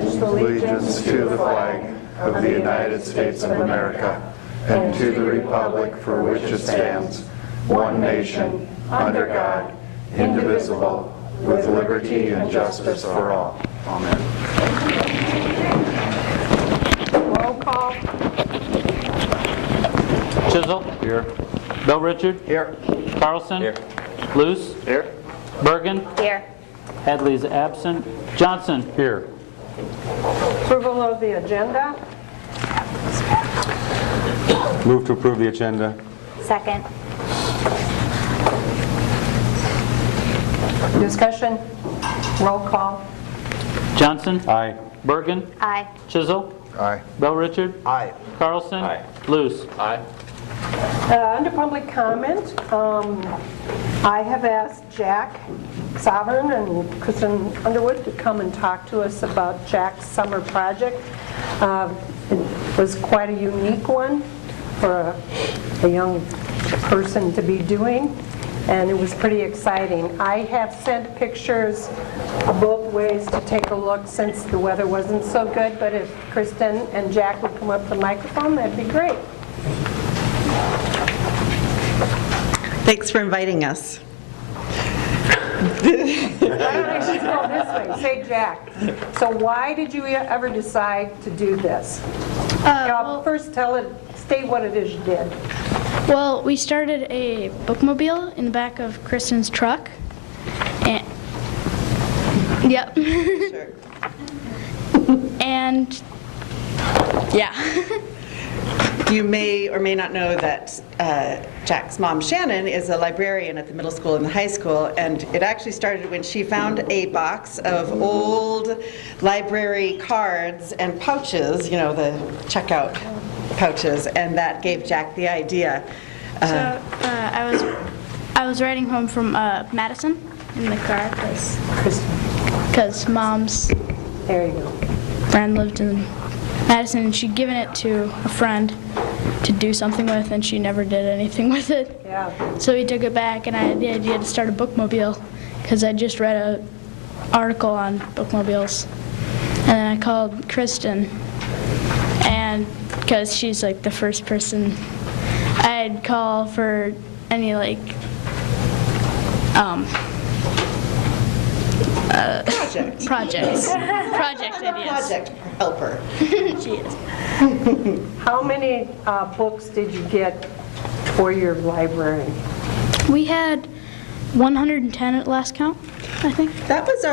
pledge allegiance to the flag of the United States of America and to the republic for which it stands, one nation, under God, indivisible, with liberty and justice for all. Amen. Roll call. Chisel. Here. Bill Richard. Here. Carlson. Here. Luce. Here. Bergen. Here. Hadley's absent. Johnson. Here. Approval of the agenda. Move to approve the agenda. Second. Discussion. Roll call. Johnson. Aye. Bergen. Aye. Chisel. Aye. Bill Richard. Aye. Carlson. Aye. Luce. Aye. Under public comment, I have asked Jack Sovereign and Kristen Underwood to come and talk to us about Jack's summer project. It was quite a unique one for a young person to be doing, and it was pretty exciting. I have sent pictures both ways to take a look since the weather wasn't so good, but if Kristen and Jack would come up to the microphone, that'd be great. Thanks for inviting us. Why don't I just go this way? Say, Jack, so why did you ever decide to do this? First state what it is you did. Well, we started a bookmobile in the back of Kristen's truck. And, yep. Sure. And, yeah. You may or may not know that Jack's mom, Shannon, is a librarian at the middle school and the high school, and it actually started when she found a box of old library cards and pouches, you know, the checkout pouches, and that gave Jack the idea. So I was riding home from Madison in the car because Mom's There you go. friend lived in Madison, and she'd given it to a friend to do something with, and she never did anything with it. Yeah. So we took it back, and I had the idea to start a bookmobile because I just read an article on bookmobiles. And then I called Kristen, and because she's like the first person I'd call for any like project ideas. Project helper. She is. How many books did you get for your library? We had 110 at last count, I think. That was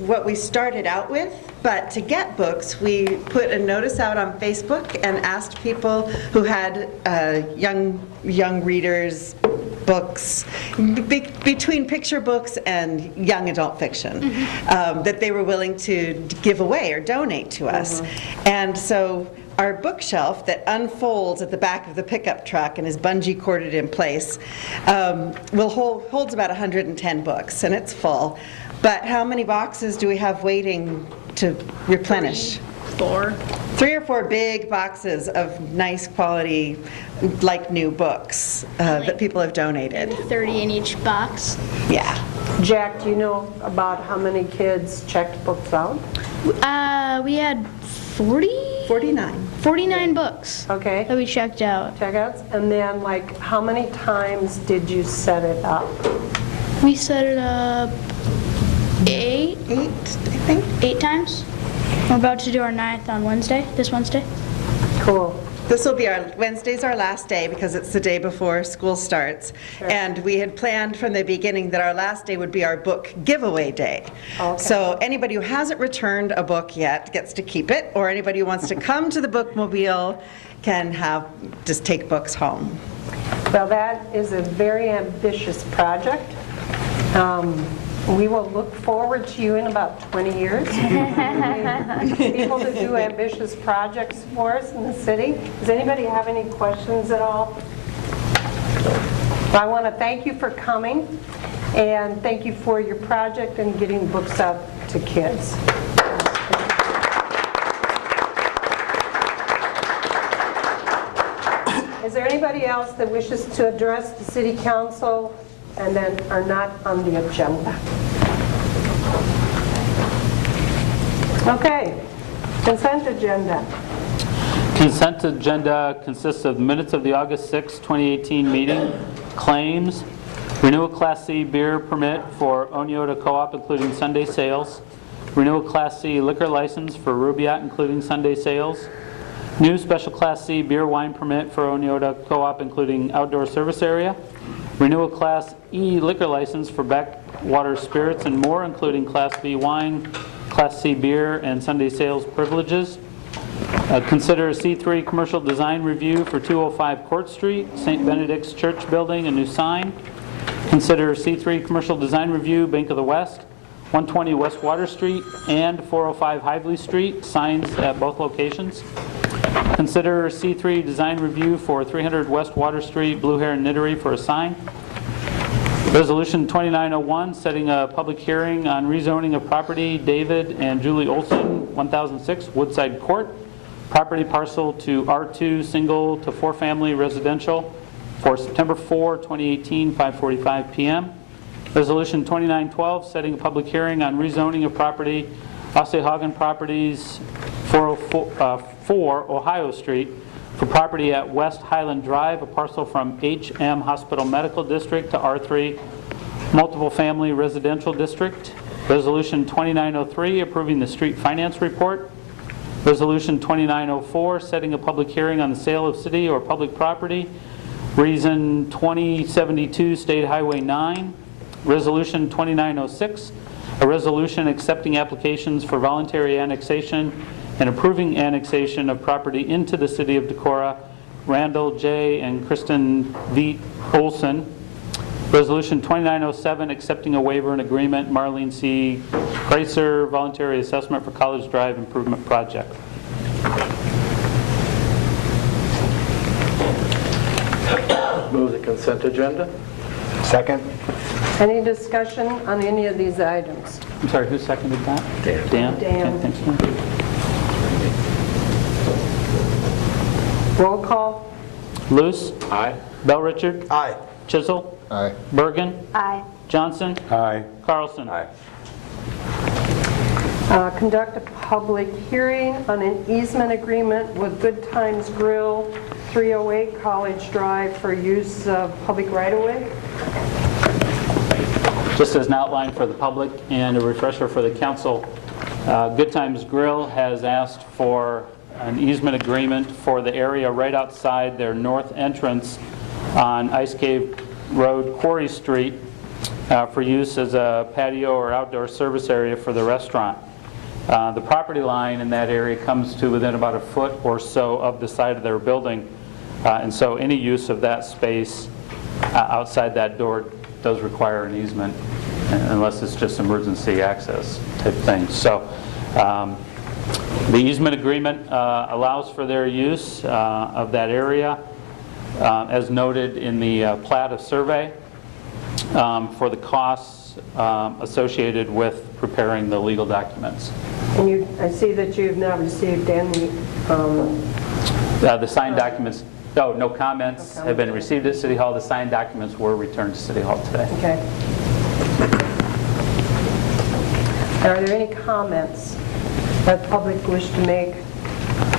what we started out with, but to get books, we put a notice out on Facebook and asked people who had young readers books, between picture books and young adult fiction, that they were willing to give away or donate to us. And so our bookshelf that unfolds at the back of the pickup truck and is bungee corded in place holds about 110 books, and it's full. But how many boxes do we have waiting to replenish? 4. 3 or 4 big boxes of nice quality, like new books that people have donated. 30 in each box. Yeah. Jack, do you know about how many kids checked books out? We had 49 books Okay. that we checked out. Checkouts? And then, like, how many times did you set it up? We set it up 8 8, I think. 8 times. We're about to do our 9th on this Wednesday. Cool. This will be Wednesday's our last day because it's the day before school starts. Sure. And we had planned from the beginning that our last day would be our book giveaway day. Okay. So anybody who hasn't returned a book yet gets to keep it, or anybody who wants to come to the bookmobile can just take books home. Well, that is a very ambitious project. We will look forward to you in about 20 years. People to do ambitious projects for us in the city. Does anybody have any questions at all? I want to thank you for coming, and thank you for your project and getting books out to kids. Is there anybody else that wishes to address the city council and then are not on the agenda? Okay, Consent agenda. Consent agenda consists of minutes of the August 6, 2018 meeting, claims, renewal Class C beer permit for Oneota Co-op including Sunday sales, renewal Class C liquor license for Rubiat including Sunday sales, new special Class C beer wine permit for Oneota Co-op including outdoor service area, renewal Class E liquor license for Backwater Spirits and more including Class B wine, Class C beer, and Sunday sales privileges. Consider a C3 commercial design review for 205 Court Street, St. Benedict's Church Building, a new sign. Consider C3 commercial design review, Bank of the West, 120 West Water Street and 405 Hively Street, signs at both locations. Consider C3 design review for 300 West Water Street, Blue Hair and Knittery for a sign. Resolution 2901, setting a public hearing on rezoning of property David and Julie Olson, 1006 Woodside Court, property parcel to R2 single to 4-family residential for September 4, 2018, 5:45 p.m. Resolution 2912, setting a public hearing on rezoning of property Ossehagen Properties 404 Ohio Street for property at West Highland Drive, a parcel from HM Hospital Medical District to R3 Multiple Family Residential District. Resolution 2903, approving the street finance report. Resolution 2904, setting a public hearing on the sale of city or public property. Reason 2072 State Highway 9. Resolution 2906, a resolution accepting applications for voluntary annexation and approving annexation of property into the city of Decorah, Randall J. and Kristen V. Olson. Resolution 2907, accepting a waiver and agreement, Marlene C. Kreiser, voluntary assessment for College Drive Improvement Project. Move the consent agenda. Second? Any discussion on any of these items? I'm sorry, who seconded that? Dan. Dan? Dan. Okay, thanks, Dan. Roll call. Luce? Aye. Bell Richard? Aye. Chisel? Aye. Bergen? Aye. Johnson? Aye. Carlson? Aye. Conduct a public hearing on an easement agreement with Good Times Grill, 308 College Drive for use of public right-of-way. Just as an outline for the public and a refresher for the council, Good Times Grill has asked for an easement agreement for the area right outside their north entrance on Ice Cave Road, Quarry Street, for use as a patio or outdoor service area for the restaurant. The property line in that area comes to within about a foot or so of the side of their building, and so any use of that space outside that door does require an easement, unless it's just emergency access type thing. So the easement agreement allows for their use of that area, as noted in the plat of survey, for the costs associated with preparing the legal documents. And I see that you have now received any, The signed documents, no comments have been received at City Hall. The signed documents were returned to City Hall today. okay. Are there any comments that the public wish to make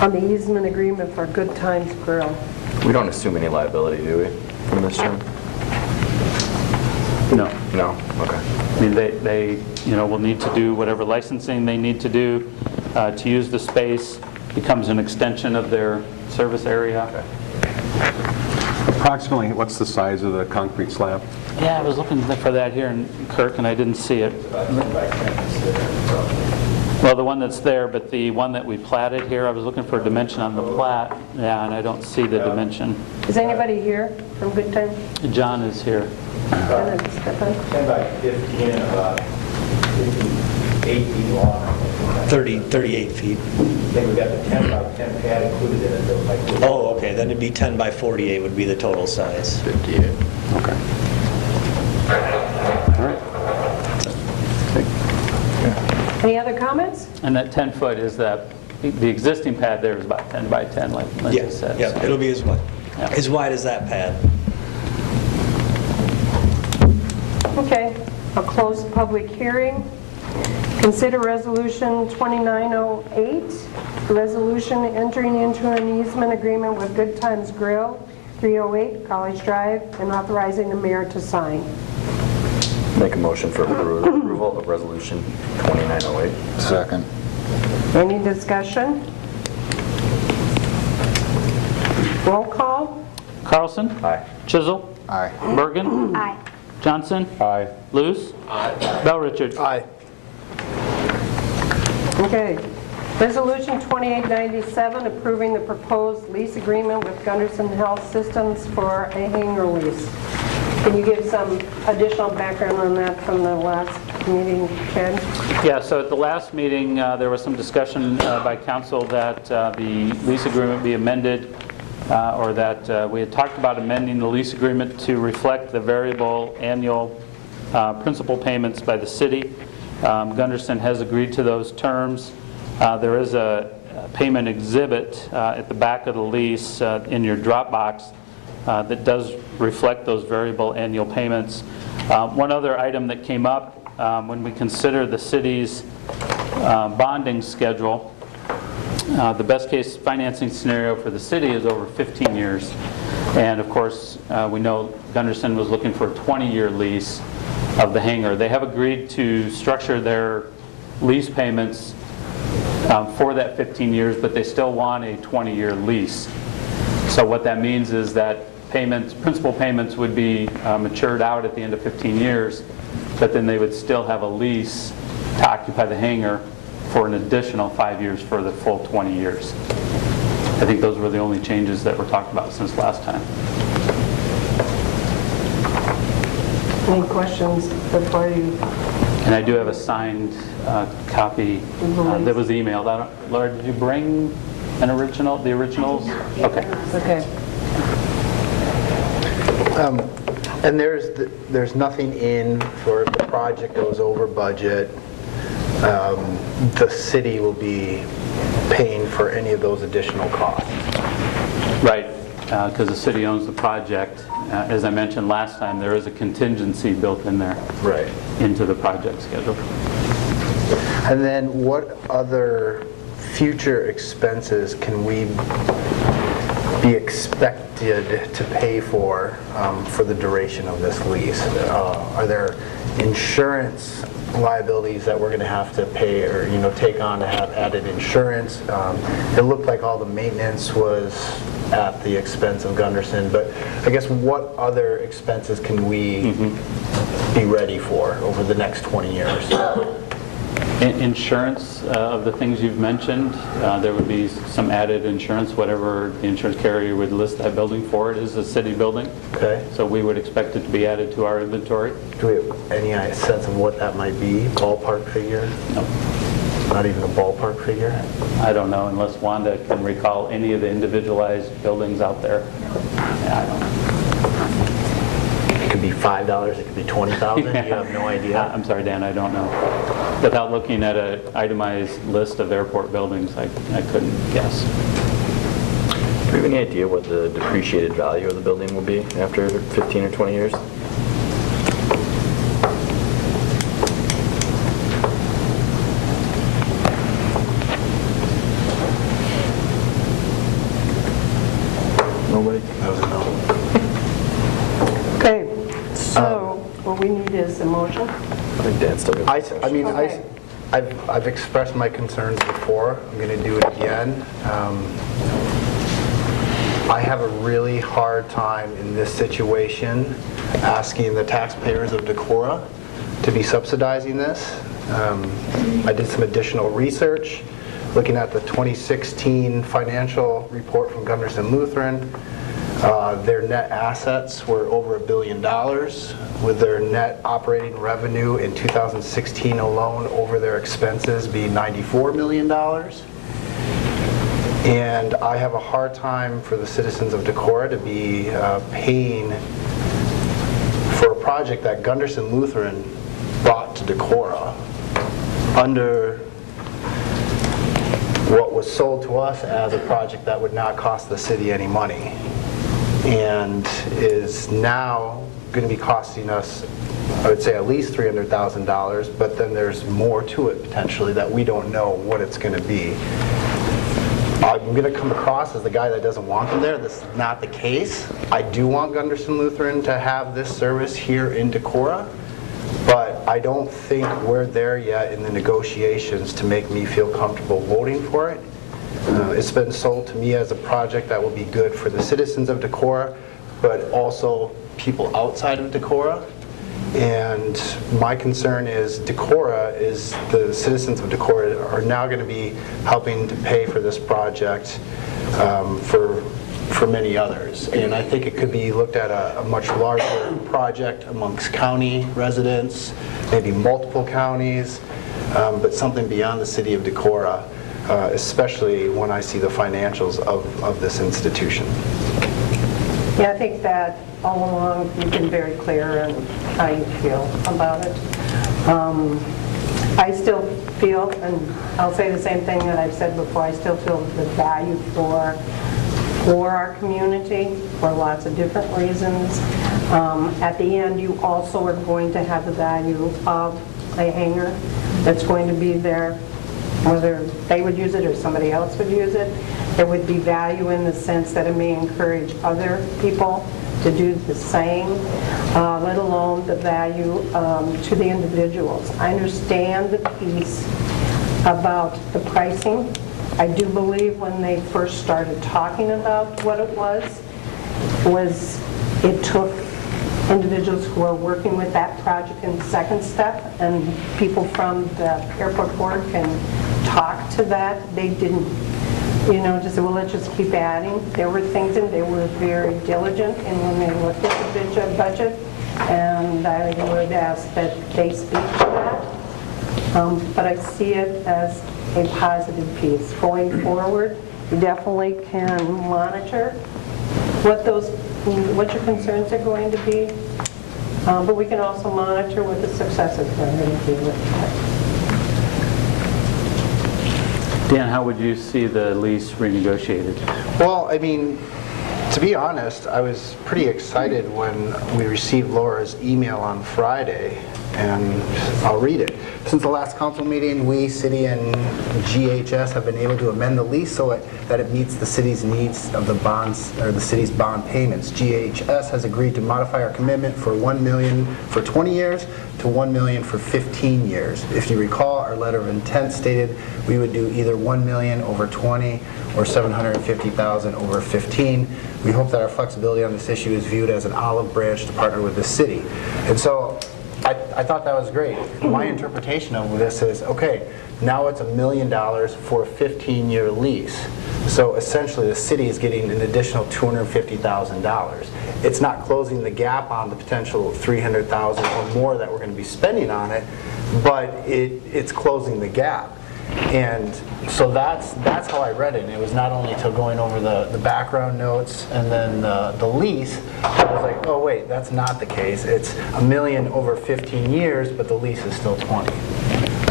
on the easement agreement for Good Times Grill? We don't assume any liability, do we, from this term? No. No? Okay. I mean, they will need to do whatever licensing they need to do to use the space. Becomes an extension of their service area. Approximately, what's the size of the concrete slab? Yeah, I was looking for that here in Kirk, and I didn't see it. Well, the one that's there, but the one that we platted here, I was looking for a dimension on the plat, yeah, and I don't see the dimension. Is anybody here from Good Times? John is here. 10 by 15, about 8 feet long. 38 feet. Then we got the 10 by 10 pad included in it. So like Oh, okay, then it'd be 10 by 48 would be the total size. 58. Okay. All right. Any other comments? And that 10-foot is the existing pad there is about 10 by 10, like Lindsay Yeah, said. yeah, so. it'll be as wide. Yeah. As wide as that pad. Okay, I'll close the public hearing. Consider Resolution 2908, a resolution entering into an easement agreement with Good Times Grill, 308 College Drive, and authorizing the mayor to sign. Make a motion for approval of resolution 2908. Second. Any discussion? Roll call? Carlson? Aye. Chisel? Aye. Bergen? Aye. Johnson? Aye. Luce? Bell Richards? Aye. Okay. Resolution 2897, approving the proposed lease agreement with Gunderson Health Systems for a hangar lease. Can you give some additional background on that from the last meeting, Chad? Yeah, so at the last meeting, there was some discussion by council that the lease agreement be amended, or that we had talked about amending the lease agreement to reflect the variable annual principal payments by the city. Gunderson has agreed to those terms. There is a payment exhibit at the back of the lease in your Dropbox that does reflect those variable annual payments. One other item that came up when we consider the city's bonding schedule, the best case financing scenario for the city is over 15 years. And of course, we know Gunderson was looking for a 20-year lease of the hangar. They have agreed to structure their lease payments for that 15 years, but they still want a 20-year lease. So what that means is that principal payments would be matured out at the end of 15 years, but then they would still have a lease to occupy the hangar for an additional 5 years for the full 20 years. I think those were the only changes that were talked about since last time. Any questions before you? And I do have a signed copy that was emailed. Laura, did you bring the originals? Okay. Okay. And there's nothing in for the project goes over budget. The city will be paying for any of those additional costs. Right, because the city owns the project. As I mentioned last time, there is a contingency built in there Right. into the project schedule. And then what other future expenses can we be expected to pay for the duration of this lease? Are there insurance liabilities that we're going to have to pay or take on to have added insurance? It looked like all the maintenance was at the expense of Gunderson, but I guess what other expenses can we be ready for over the next 20 years? Insurance of the things you've mentioned, there would be some added insurance, whatever the insurance carrier would list that building for. It is a city building, Okay. so we would expect it to be added to our inventory. Do we have any sense of what that might be? Ballpark figure? No, Not even a ballpark figure? I don't know unless Wanda can recall any of the individualized buildings out there. Yeah, I don't know. It could be $5, it could be $20,000, you have no idea? I'm sorry, Dan, I don't know. Without looking at an itemized list of airport buildings, I couldn't guess. Do we have any idea what the depreciated value of the building will be after 15 or 20 years? Nobody? Okay, so what we need is a motion. I think Dan's still good. Okay. I've expressed my concerns before. I'm going to do it again. I have a really hard time in this situation asking the taxpayers of Decorah to be subsidizing this. I did some additional research looking at the 2016 financial report from Gunderson Lutheran. Their net assets were over $1 billion, with their net operating revenue in 2016 alone over their expenses being $94 million. And I have a hard time for the citizens of Decorah to be paying for a project that Gunderson Lutheran brought to Decorah under what was sold to us as a project that would not cost the city any money, and is now going to be costing us, I would say, at least $300,000, but then there's more to it potentially that we don't know what it's going to be. I'm going to come across as the guy that doesn't want them there. This is not the case. I do want Gunderson Lutheran to have this service here in Decorah, but I don't think we're there yet in the negotiations to make me feel comfortable voting for it. It's been sold to me as a project that will be good for the citizens of Decorah, but also people outside of Decorah. And my concern is the citizens of Decorah are now going to be helping to pay for this project for many others. And I think it could be looked at a much larger project amongst county residents, maybe multiple counties, but something beyond the city of Decorah, especially when I see the financials of this institution. Yeah, I think that all along you've been very clear on how you feel about it. I still feel, and I'll say the same thing that I've said before, I still feel the value for our community for lots of different reasons. At the end, you also are going to have the value of a hangar that's going to be there, whether they would use it or somebody else would use it. There would be value in the sense that it may encourage other people to do the same, let alone the value to the individuals. I understand the piece about the pricing. I do believe when they first started talking about what it was it took individuals who are working with that project in the second step, and people from the airport board can talk to that. They didn't, just say, well, let's just keep adding. There were things, and they were very diligent in when they looked at the budget, and I would ask that they speak to that. But I see it as a positive piece. Going forward, you definitely can monitor what your concerns are going to be, but we can also monitor what the successes are going to be with it. Dan, how would you see the lease renegotiated? Well, I mean, to be honest, I was pretty excited when we received Laura's email on Friday, and I'll read it. Since the last council meeting, we, city and GHS have been able to amend the lease so that it meets the city's needs of the bonds, or the city's bond payments. GHS has agreed to modify our commitment for $1 million for 20 years to $1 million for 15 years. If you recall, our letter of intent stated we would do either $1 million over 20 or $750,000 over 15. We hope that our flexibility on this issue is viewed as an olive branch to partner with the city. And so I thought that was great. My interpretation of this is, okay, now it's $1 million for a 15-year lease. So essentially the city is getting an additional $250,000. It's not closing the gap on the potential $300,000 or more that we're going to be spending on it, but it's closing the gap. And so that's how I read it. And it was not only till going over the background notes and then the lease, I was like, oh wait, that's not the case. It's $1 million over 15 years, but the lease is still 20.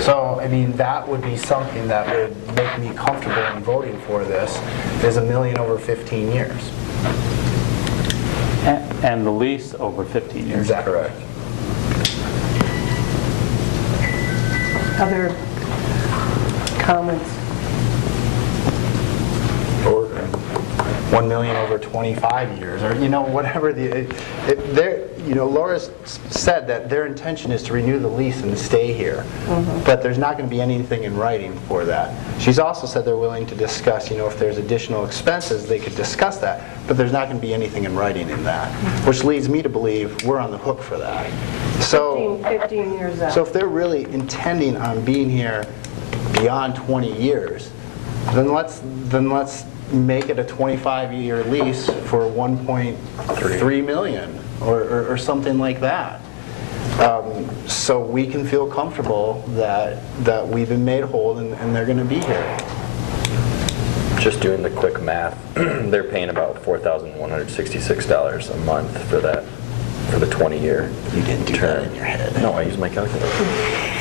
So, I mean, that would be something that would make me comfortable in voting for this, is $1 million over 15 years. And the lease over 15 years. Exactly. Correct. Other comments? Or $1 million over 25 years, or whatever Laura said that their intention is to renew the lease and stay here, but there's not going to be anything in writing for that. She's also said they're willing to discuss, if there's additional expenses, they could discuss that, but there's not going to be anything in writing in that, which leads me to believe we're on the hook for that. So 15 years out. So if they're really intending on being here beyond 20 years, then let's make it a 25-year lease for $1.3 million or something like that. So we can feel comfortable that we've been made whole and they're going to be here. Just doing the quick math, they're paying about $4,166 a month for the 20-year term. You didn't do that in your head. No, I used my calculator.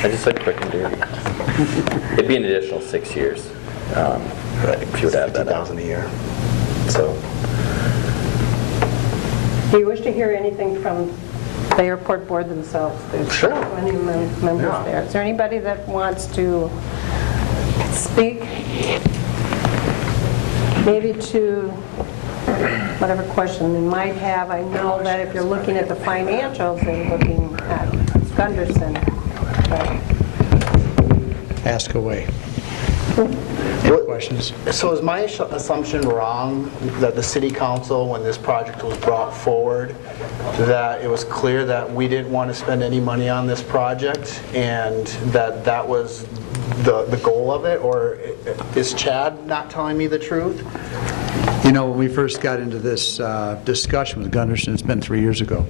I just said quick and dirty. It'd be an additional 6 years. If you would add that up. $50,000 a year. So, Do you wish to hear anything from the airport board themselves. There's plenty of members there. Is there anybody that wants to speak? Maybe to whatever question you might have. I know that if you're looking at the financials, they're looking at Gunderson. Ask away. Any questions? So is my assumption wrong that the city council, when this project was brought forward, that it was clear that we didn't want to spend any money on this project and that that was the goal of it? Or is Chad not telling me the truth? You know, when we first got into this discussion with Gunderson, it's been 3 years ago,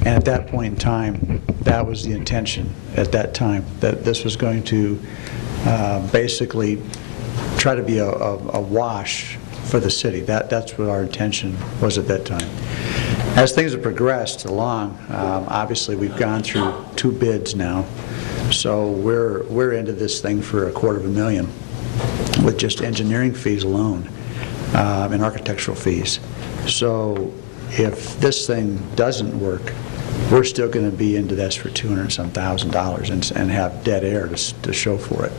and at that point in time, that was the intention at that time, that this was going to basically try to be a wash for the city. That's what our intention was at that time. As things have progressed along, obviously we've gone through 2 bids now, so we're into this thing for $250,000 with just engineering fees alone and architectural fees. So if this thing doesn't work, we're still going to be into this for $200,000 and have dead air to show for it.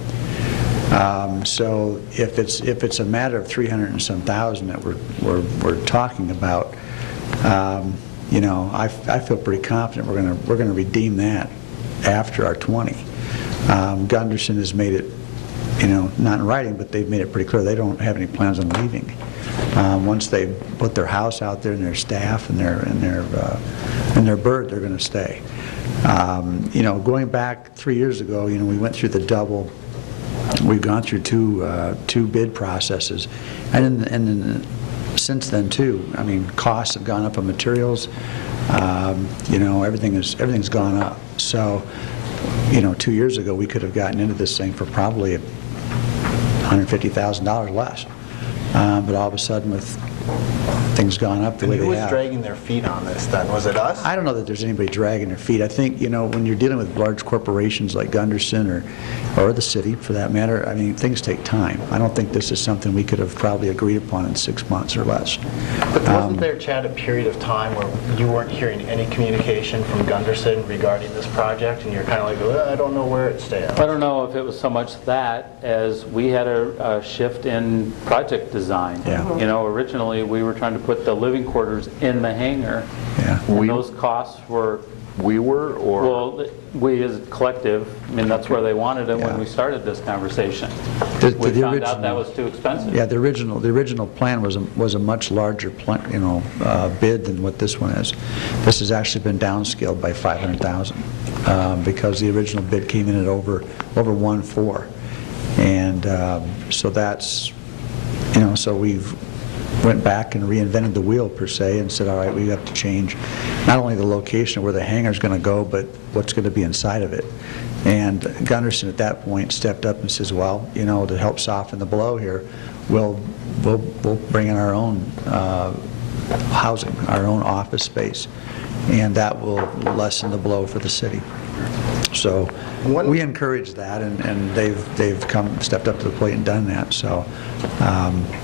So if it's a matter of $300,000 that we're talking about, you know, I feel pretty confident we're going to redeem that after our 20. Gunderson has made it, you know, not in writing, but they've made it pretty clear they don't have any plans on leaving. Once they put their house out there and their staff and their bird, they're going to stay. You know, going back 3 years ago, you know, we went through the double. We've gone through two bid processes, and since then too. I mean, costs have gone up on materials. You know, everything's gone up. So, you know, 2 years ago we could have gotten into this thing for probably $150,000 less. But all of a sudden, with things gone up the way they have. Who was dragging their feet on this then? Was it us? I don't know that there's anybody dragging their feet. I think, you know, when you're dealing with large corporations like Gunderson or the city, for that matter, I mean, things take time. I don't think this is something we could have probably agreed upon in 6 months or less. But wasn't there, Chad, a period of time where you weren't hearing any communication from Gunderson regarding this project, and you're kind of like, well, I don't know where it stands? I don't know if it was so much that as we had a shift in project design. Yeah. You know, originally we were trying to put the living quarters in the hangar. Yeah. And those costs were... We were, or? Well, we as a collective, I mean, that's where they wanted it Yeah. when we started this conversation. The We found original- out that was too expensive. Yeah, the original plan was a much larger plan, you know, bid than what this one is. This has actually been downscaled by $500,000 because the original bid came in at over 1.4, and so that's, you know, so we've went back and reinvented the wheel per se and said, all right, we have to change not only the location of where the hangar's going to go, but what's going to be inside of it. And Gunderson at that point stepped up and says, well, you know, to help soften the blow here, we'll bring in our own housing, our own office space, and that will lessen the blow for the city. So we encourage that, and they've stepped up to the plate and done that. So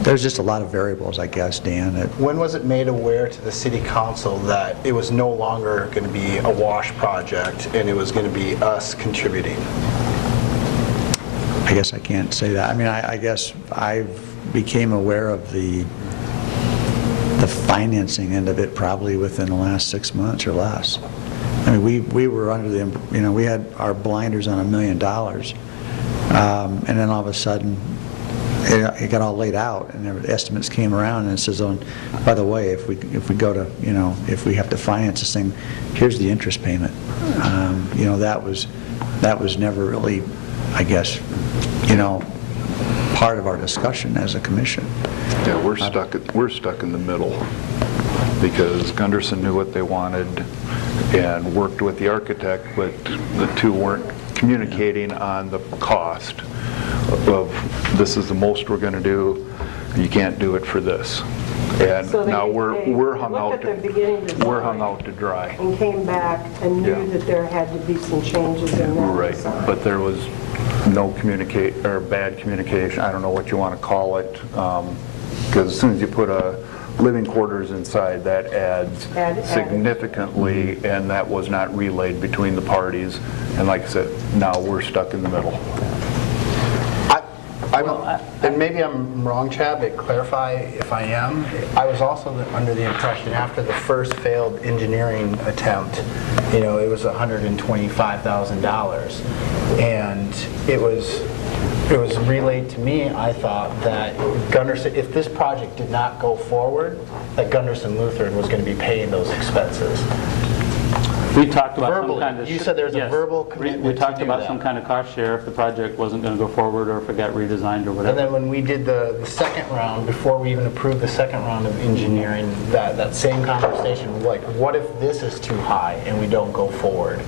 there's just a lot of variables, I guess, Dan. When was it made aware to the city council that it was no longer going to be a wash project and it was going to be us contributing? I guess I can't say that. I mean, I guess I became aware of the financing end of it probably within the last 6 months or less. I mean, we were under the, you know, we had our blinders on $1 million, and then all of a sudden, it got all laid out, and the estimates came around, and it says, oh, by the way, if we go to, you know, if we have to finance this thing, here's the interest payment. You know, that was never really, I guess, you know, part of our discussion as a commission. Yeah, we're stuck in the middle because Gunderson knew what they wanted and worked with the architect, but the two weren't communicating on the cost of this is the most we're going to do. You can't do it for this. And So now they we're hung looked out at their beginning design we're hung out to dry. and came back and knew Yeah. that there had to be some changes in that Right, design. but there was no bad communication. I don't know what you want to call it, because as soon as you put a living quarters inside, that adds Added. significantly, and that was not relayed between the parties. And like I said, now we're stuck in the middle. And maybe I'm wrong, Chad, but clarify if I am. I was also under the impression after the first failed engineering attempt, it was $125,000. And it was relayed to me, I thought, that Gunderson, if this project did not go forward, that Gunderson Lutheran was going to be paying those expenses. We talked about some Verbally. kind of... You said there's a Yes. verbal commitment We to talked do about that. some kind of cost share if the project wasn't going to go forward or if it got redesigned or And whatever. then when we did the second round, before we even approved the second round of engineering, that same conversation, like, what if this is too high and we don't go forward?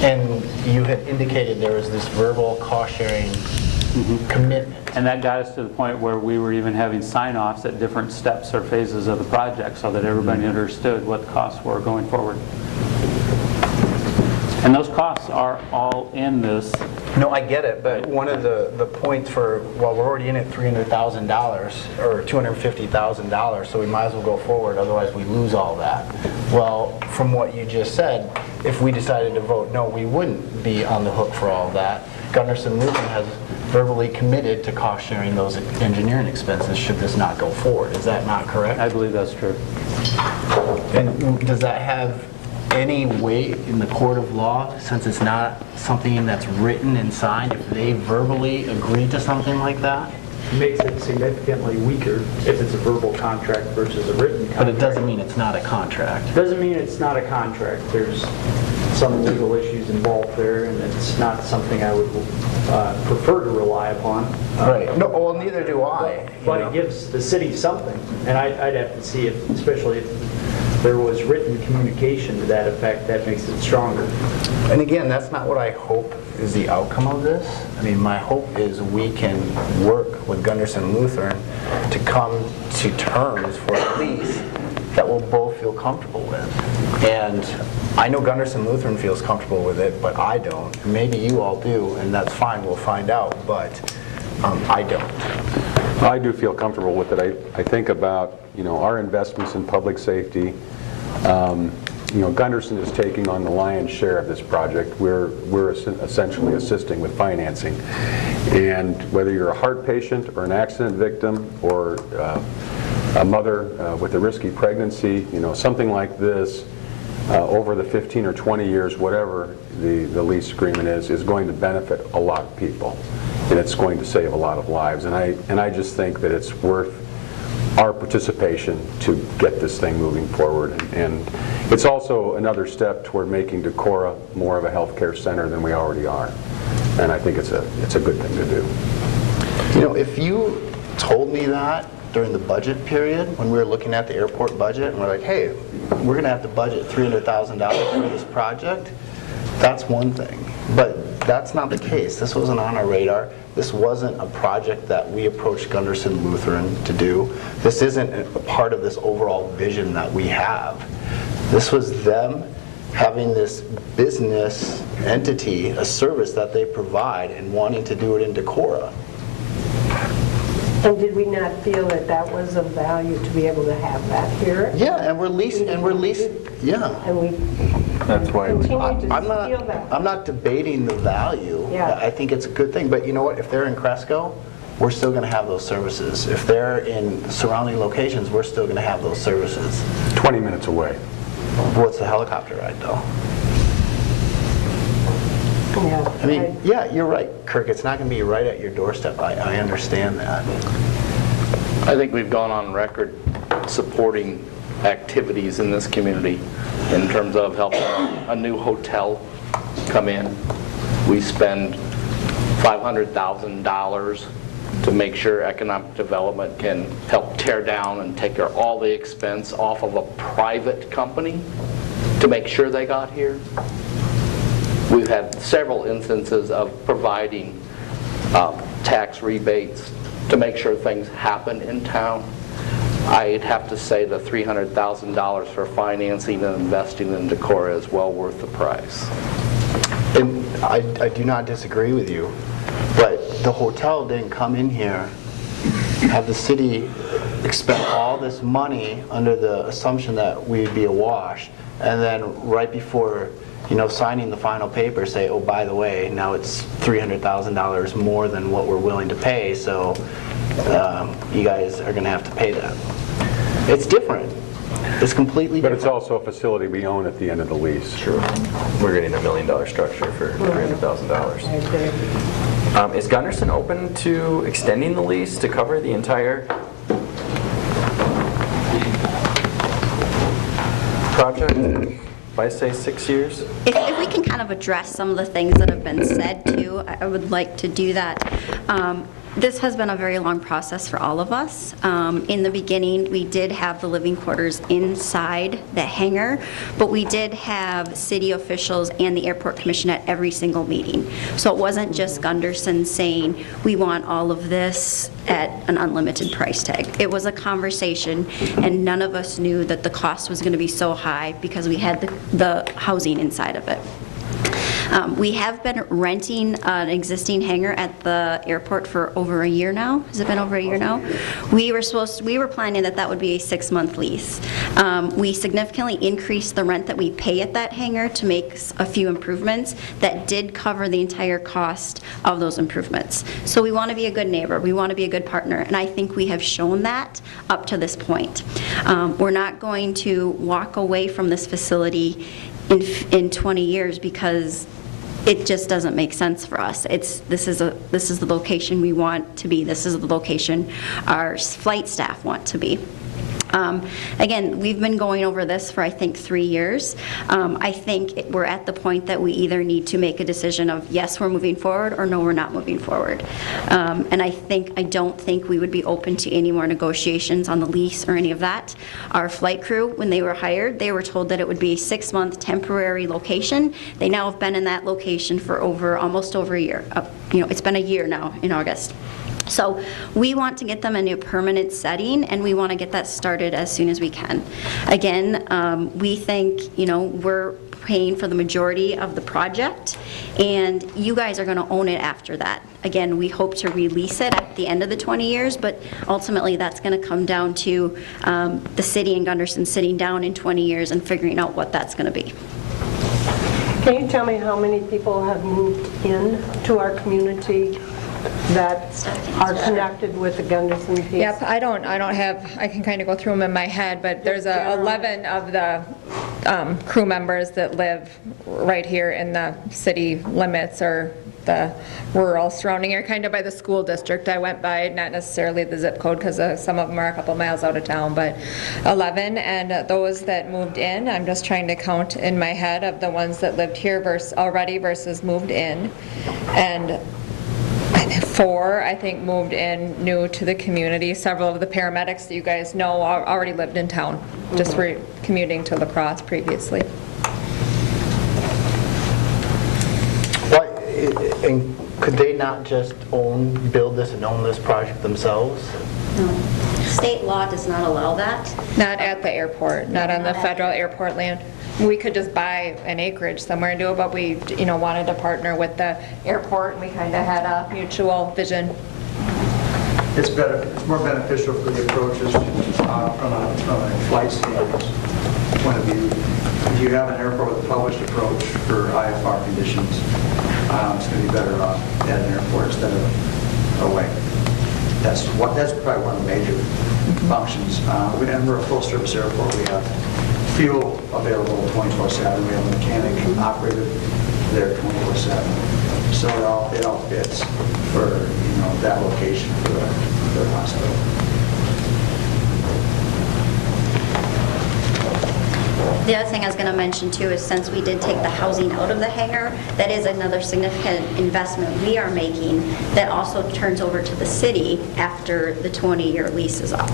And you had indicated there was this verbal cost-sharing commitment. And that got us to the point where we were even having sign-offs at different steps or phases of the project so that everybody understood what the costs were going forward. And those costs are all in this. No, I get it, but one of the points for, well, we're already in at $300,000 or $250,000, so we might as well go forward, otherwise we lose all that. Well, from what you just said, if we decided to vote no, we wouldn't be on the hook for all of that. Gunderson Lutheran has verbally committed to cost sharing those engineering expenses should this not go forward. Is that not correct? I believe that's true. And does that have any weight in the court of law, since it's not something that's written and signed, if they verbally agree to something like that? Makes it significantly weaker if it's a verbal contract versus a written contract. But it doesn't mean it's not a contract. Doesn't mean it's not a contract. There's some legal issues involved there, and it's not something I would prefer to rely upon. Right. No, well, neither do I. But it gives the city something, and I'd have to see if, especially if there was written communication to that effect, that makes it stronger. And again, that's not what I hope is the outcome of this. I mean, my hope is we can work with Gunderson Lutheran to come to terms for a lease that we'll both feel comfortable with. And I know Gunderson Lutheran feels comfortable with it, but I don't. And maybe you all do, and that's fine, we'll find out, but I don't. I do feel comfortable with it. I think about, our investments in public safety. Gunderson is taking on the lion's share of this project. We're essentially assisting with financing. And whether you're a heart patient or an accident victim or a mother with a risky pregnancy, something like this, over the 15 or 20 years, whatever the lease agreement is going to benefit a lot of people. And it's going to save a lot of lives. And I just think that it's worth our participation to get this thing moving forward. And it's also another step toward making Decorah more of a healthcare center than we already are. And I think it's a good thing to do. If you told me that during the budget period, when we were looking at the airport budget, and we're like, hey, we're going to have to budget $300,000 for this project, that's one thing. But that's not the case. This wasn't on our radar. This wasn't a project that we approached Gunderson Lutheran to do. This isn't a part of this overall vision that we have. This was them having this business entity, a service that they provide, and wanting to do it in Decorah. And did we not feel that that was of value to be able to have that here? Yeah, and we're leasing, yeah. And we That's why continue to I'm feel that. not, I'm not debating the value. Yeah. I think it's a good thing, but you know what? If they're in Cresco, we're still going to have those services. If they're in surrounding locations, we're still going to have those services. 20 minutes away. What's the helicopter ride, though? Yeah. I mean, yeah, you're right, Kirk. It's not going to be right at your doorstep. I understand that. I think we've gone on record supporting activities in this community in terms of helping a new hotel come in. We spend $500,000 to make sure economic development can help tear down and take care of all the expense off of a private company to make sure they got here. We've had several instances of providing tax rebates to make sure things happen in town. I'd have to say the $300,000 for financing and investing in Decorah is well worth the price. And I do not disagree with you, but the hotel didn't come in here, have the city expend all this money under the assumption that we'd be awash, and then right before, signing the final paper, say, oh, by the way, now it's $300,000 more than what we're willing to pay, so you guys are going to have to pay that. It's different. It's completely But different. it's also a facility we own at the end of the lease. True. We're getting $1 million structure for $300,000. Is Gunderson open to extending the lease to cover the entire project by, say, 6 years? If we can kind of address some of the things that have been said too, I would like to do that. This has been a very long process for all of us. In the beginning, we did have the living quarters inside the hangar, but we did have city officials and the airport commission at every single meeting. So it wasn't just Gunderson saying, we want all of this at an unlimited price tag. It was a conversation, and none of us knew that the cost was going to be so high because we had the housing inside of it. We have been renting an existing hangar at the airport for over a year now. Has it been over a year now? We were planning that would be a 6-month lease. We significantly increased the rent that we pay at that hangar to make a few improvements that did cover the entire cost of those improvements. So we want to be a good neighbor. We want to be a good partner, and I think we have shown that up to this point. We're not going to walk away from this facility in 20 years because it just doesn't make sense for us. This is the location we want to be. This is the location our flight staff want to be. Again, we've been going over this for, I think, 3 years. I think we're at the point that we either need to make a decision of, yes, we're moving forward, or no, we're not moving forward. And I don't think we would be open to any more negotiations on the lease or any of that. Our flight crew, when they were hired, they were told that it would be a 6-month temporary location. They now have been in that location for almost over a year. It's been a year now in August. So we want to get them in a permanent setting, and we want to get that started as soon as we can. Again, we think, we're paying for the majority of the project, and you guys are going to own it after that. Again, we hope to release it at the end of the 20 years, but ultimately that's going to come down to the city and Gunderson sitting down in 20 years and figuring out what that's going to be. Can you tell me how many people have moved in to our community that are connected with the Gunderson piece? Yep, I can kind of go through them in my head, but there's 11 of the crew members that live right here in the city limits or the rural surrounding area, kind of by the school district. I went by, not necessarily the zip code, because some of them are a couple miles out of town, but 11. And those that moved in, I'm just trying to count in my head of the ones that lived here already versus moved in. And 4, I think, moved in new to the community. Several of the paramedics that you guys know already lived in town, just were commuting to La Crosse previously. And could they not just build this and own this project themselves? No. State law does not allow that. Not at the airport, not on the federal airport land. We could just buy an acreage somewhere and do it, but we, wanted to partner with the airport, and we kind of had a mutual vision. It's more beneficial for the approaches from a flight standards point of view. If you have an airport with a published approach for IFR conditions, it's going to be better off at an airport instead of away. That's probably one of the major functions. And we're a full-service airport. We have fuel available 24/7. We have a mechanic operated there 24/7. So it all fits for that location for the hospital. The other thing I was going to mention too is, since we did take the housing out of the hangar, that is another significant investment we are making that also turns over to the city after the 20-year lease is up.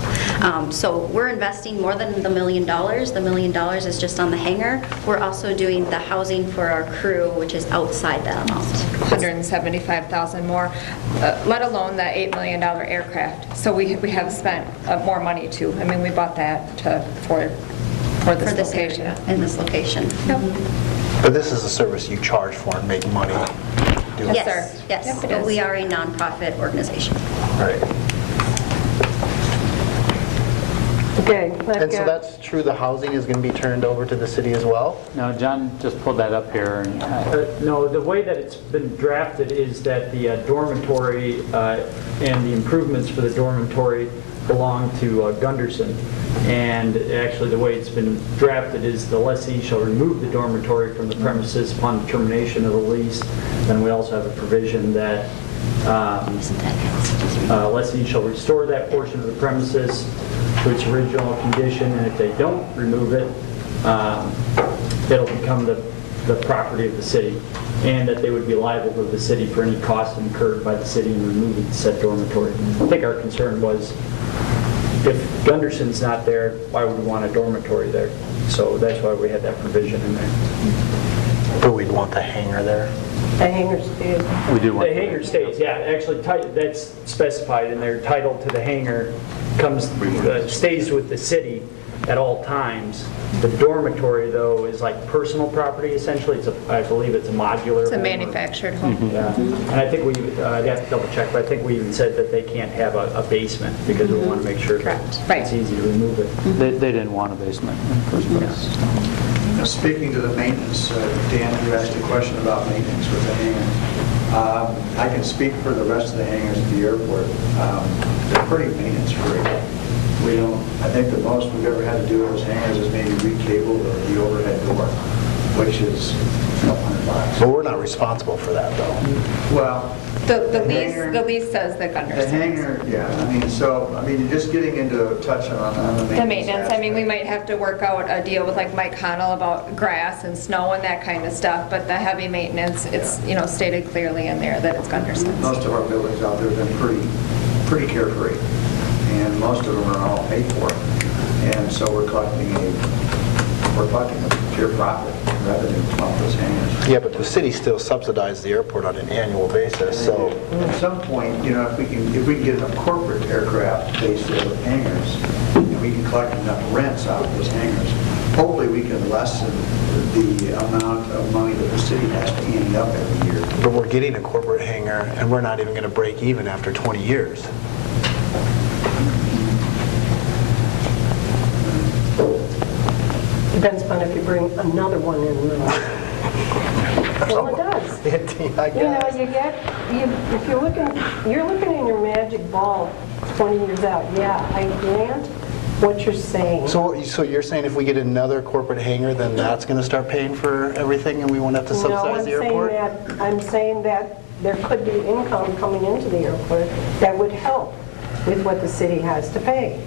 So we're investing more than the $1 million. The $1 million is just on the hangar. We're also doing the housing for our crew, which is outside that amount. $175,000 more, let alone the $8 million aircraft. So we have spent more money too. I mean, we bought that for this location. Area, in this location. Yep. But this is a service you charge for and make money doing. Yes, sir. yes. Yep, it is. We are a nonprofit organization. Right. Okay. And so that's true, the housing is going to be turned over to the city as well? No, John just pulled that up here. And No, the way that it's been drafted is that the dormitory and the improvements for the dormitory belong to Gunderson. And actually, the way it's been drafted is the lessee shall remove the dormitory from the premises upon termination of the lease. Then we also have a provision that lessee shall restore that portion of the premises to its original condition, and if they don't remove it, it'll become the property of the city, and that they would be liable to the city for any costs incurred by the city in removing said dormitory. I think our concern was, if Gunderson's not there, why would we want a dormitory there? So that's why we had that provision in there. But we'd want the hangar there? The hangar stays. we do want The hangar stays, yeah, actually, that's specified in there, title to the hangar stays with the city at all times. The dormitory, though, is like personal property, essentially. I believe it's a modular It's a home. manufactured home. Yeah, and I think I'd have to double check, but I think we even said that they can't have a basement because we want to make sure that Correct. Right. it's easy to remove it. They didn't want a basement in the first place. Speaking to the maintenance, Dan, you asked a question about maintenance with the hangar. I can speak for the rest of the hangars at the airport. They're pretty maintenance free. We don't, I think the most we've ever had to do with those hangars is maybe recable the overhead door, which is a couple $100. But we're not responsible for that, though. Well, The lease says that the Gunderson. hangar, yeah, you're just getting into a touch on the maintenance. The maintenance, I mean, we aspect. might have to work out a deal with like Mike Connell about grass and snow and that kind of stuff, but the heavy maintenance, it's, stated clearly in there that it's Gunderson's. Most of our buildings out there have been pretty carefree, and most of them are all paid for. And so we're collecting a pure profit revenue off those hangars. Yeah, but the city still subsidizes the airport on an annual basis, so. At some point, if we can get enough corporate aircraft based there with hangars, and we can collect enough rents out of those hangars, hopefully we can lessen the amount of money that the city has to ante up every year. But we're getting a corporate hangar, and we're not even going to break even after 20 years. Depends on if you bring another one in. Well, it does. I guess. If you're looking in your magic ball 20 years out, yeah, I grant what you're saying. So you're saying if we get another corporate hangar, then that's going to start paying for everything, and we won't have to subsidize the airport? No, I'm saying that there could be income coming into the airport that would help with what the city has to pay.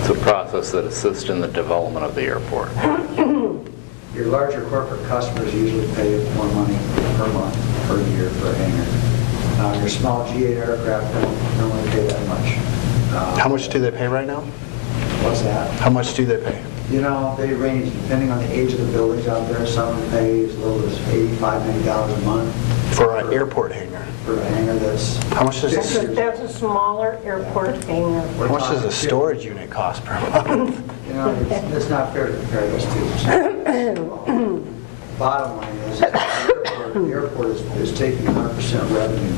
It's a process that assists in the development of the airport. Your larger corporate customers usually pay more money per month, per year for a hangar. Your small G8 aircraft don't really pay that much. How much do they pay right now? What's that? How much do they pay? They range depending on the age of the buildings out there. Some pay as little as $85, $90 a month. For an airport hangar? For a hangar that's... How much does That's a smaller airport hangar. How much does a storage unit cost per month? It's not fair to compare those two. Bottom line is, the airport is taking 100% revenue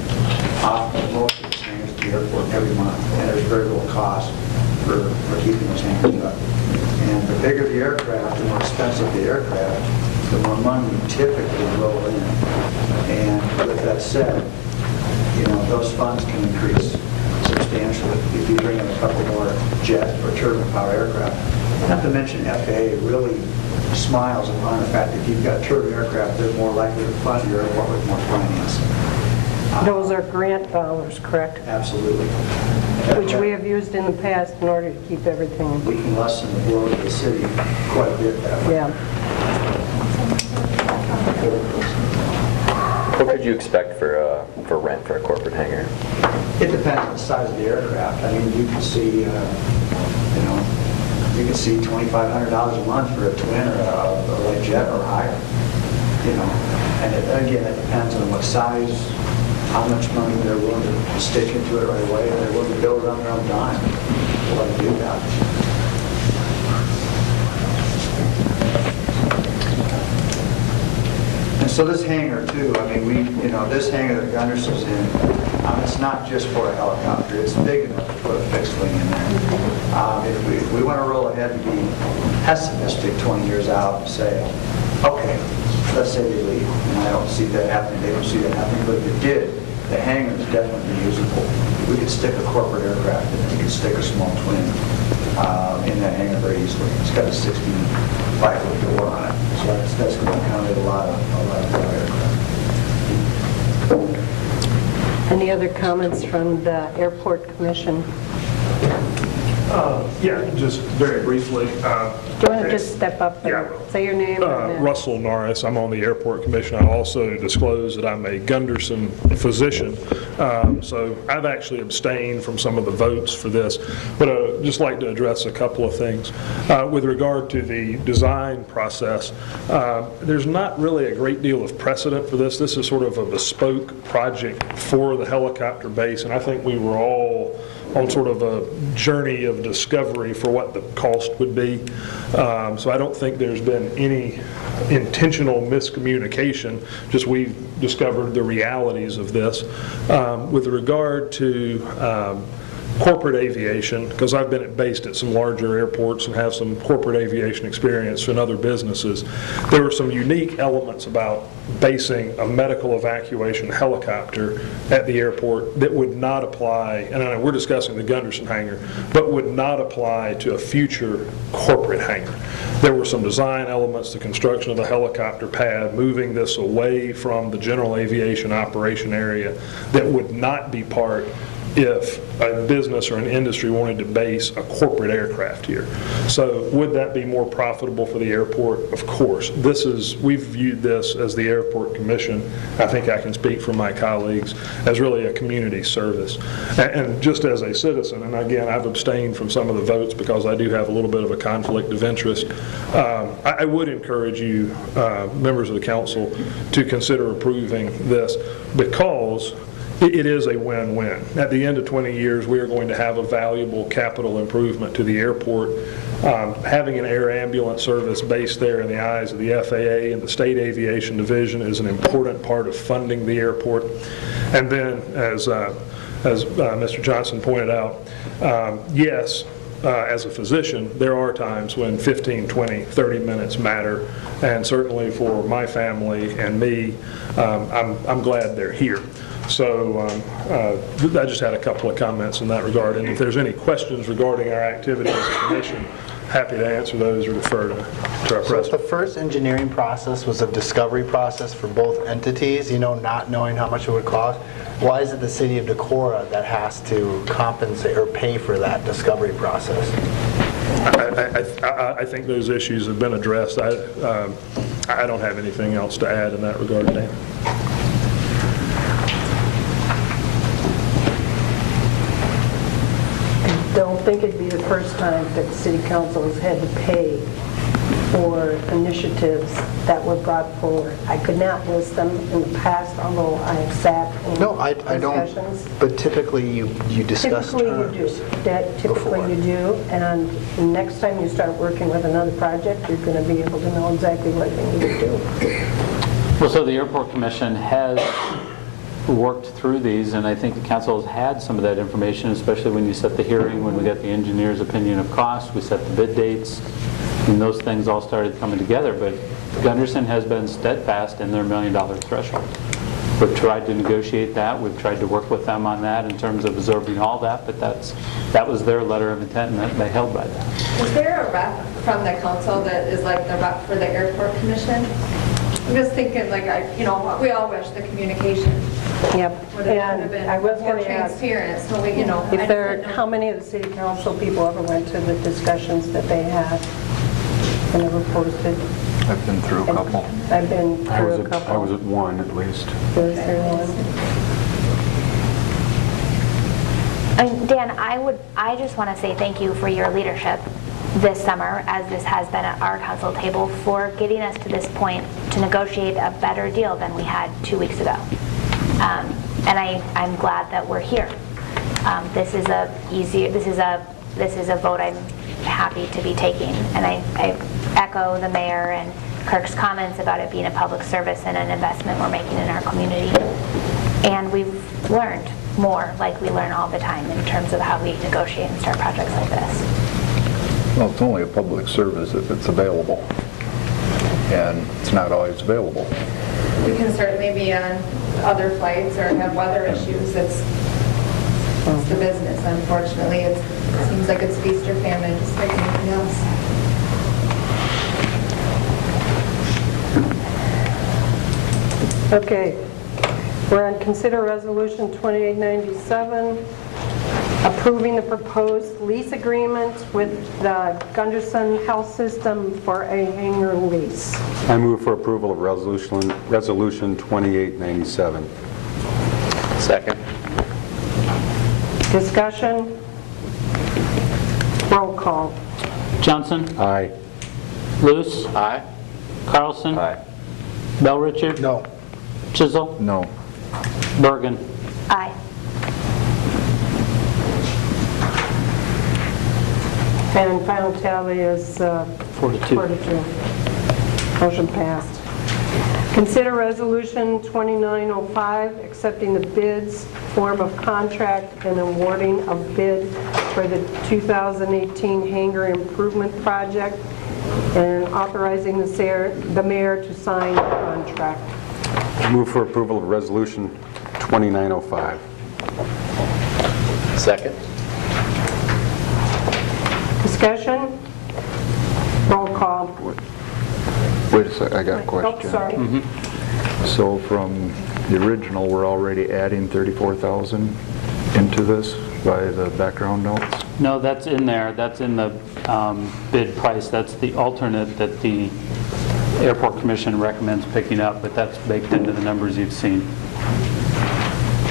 off of most of the hangars at the airport every month, and there's very little cost for keeping those hangars up. And the bigger the aircraft, the more expensive the aircraft, the more money you typically roll in. And with that said, those funds can increase substantially if you bring in a couple more jet or turbine power aircraft. Not to mention FAA really smiles upon the fact that if you've got turbine aircraft, they're more likely to fund your airport with more financing. Those are grant dollars, correct? Absolutely. Which we have used in the past in order to keep everything. We can lessen the blow to the city quite a bit that way. Yeah. What could you expect for rent for a corporate hangar? It depends on the size of the aircraft. I mean, you can see, $2,500 a month for a twin or a light jet or higher. And again, it depends on what size, how much money they're willing to stick into it right away, and they're willing to build it on their own dime. We'll let them do that. And So this hangar too, I mean, this hangar that Gunderson's in, it's not just for a helicopter, it's big enough to put a fixed wing in there. If we want to roll ahead and be pessimistic 20 years out and say, okay, let's say they leave, and I don't see that happening, they don't see that happening, but if it did, the hangar is definitely usable. We could stick a corporate aircraft in it, we could stick a small twin in that hangar very easily. It's got a 65-foot door on it, so that's going to accommodate a lot of aircraft. Any other comments from the Airport Commission? Yeah, just very briefly. Do you want to just step up and say your name? Russell Norris, I'm on the Airport Commission. I also disclose that I'm a Gunderson physician, so I've actually abstained from some of the votes for this, but I'd just like to address a couple of things. With regard to the design process, there's not really a great deal of precedent for this. This is sort of a bespoke project for the helicopter base, and I think we were all on sort of a journey of discovery for what the cost would be. So I don't think there's been any intentional miscommunication, just we've discovered the realities of this. With regard to corporate aviation, because I've been based at some larger airports and have some corporate aviation experience in other businesses, there were some unique elements about basing a medical evacuation helicopter at the airport that would not apply, and I know we're discussing the Gunderson hangar, but would not apply to a future corporate hangar. There were some design elements, the construction of the helicopter pad, moving this away from the general aviation operation area that would not be part if a business or an industry wanted to base a corporate aircraft here. So would that be more profitable for the airport? Of course. We've viewed this as the Airport Commission, I think I can speak for my colleagues, as really a community service. And just as a citizen, and again, I've abstained from some of the votes because I do have a little bit of a conflict of interest, I would encourage you, members of the council, to consider approving this because it is a win-win. At the end of 20 years, we are going to have a valuable capital improvement to the airport. Having an air ambulance service based there in the eyes of the FAA and the State Aviation Division is an important part of funding the airport. And then, as Mr. Johnson pointed out, yes, as a physician, there are times when 15, 20, 30 minutes matter, and certainly for my family and me, I'm glad they're here. So I just had a couple of comments in that regard, and if there's any questions regarding our activity as a commission, happy to answer those or defer to our So if the president. first engineering process was a discovery process for both entities, not knowing how much it would cost, why is it the city of Decorah that has to compensate or pay for that discovery process? I think those issues have been addressed. I don't have anything else to add in that regard, Dan. I don't think it'd be the first time that the city council has had to pay for initiatives that were brought forward. I could not list them in the past, although I have sat in No, I don't, discussions. but typically you discuss Typically you terms. do. Typically you do, and the next time you start working with another project, you're going to be able to know exactly what you need to do. Well, so the Airport Commission has worked through these, and I think the council has had some of that information, especially when you set the hearing, when we got the engineer's opinion of cost, we set the bid dates, and those things all started coming together. But Gunderson has been steadfast in their $1 million threshold. We've tried to negotiate that. We've tried to work with them on that in terms of absorbing all that, but that was their letter of intent, and they held by that. Is there a rep from the council that is like the rep for the Airport Commission? I'm just thinking, like, we all wish the communication Yep. would have And been I was more going to ask, transparent, so we, if there, how many of the city council people ever went to the discussions that they had and ever posted? I've been through a couple. I've been through a couple. I was at one at least. Was there one? And Dan, I just want to say thank you for your leadership this summer, as this has been at our council table, for getting us to this point to negotiate a better deal than we had 2 weeks ago. And I'm glad that we're here. This is a vote I'm happy to be taking, and I echo the mayor and Kirk's comments about it being a public service and an investment we're making in our community. And we've learned more, like we learn all the time, in terms of how we negotiate and start projects like this. Well, it's only a public service if it's available, and it's not always available. We can certainly be on other flights or have weather issues. It's the business, unfortunately. It seems like it's feast or famine, just like anything else. Okay, we're on consider resolution 2897, approving the proposed lease agreement with the Gunderson Health System for a hangar lease. I move for approval of resolution 2897. Second. Discussion? Roll call. Johnson? Aye. Luce? Aye. Carlson? Aye. Bell Richard? No. Chisel? No. Bergen? Aye. And final tally is 42. 42. Motion passed. Consider resolution 2905, accepting the bids, form of contract, and awarding of bid for the 2018 hangar improvement project, and authorizing the mayor to sign the contract. I move for approval of resolution 2905. Second. Discussion? Roll call. Wait a sec, I got a question. Oh, sorry. So from the original, we're already adding 34,000 into this by the background notes? No, that's in there. That's in the bid price. That's the alternate that the Airport Commission recommends picking up, but that's baked into the numbers you've seen.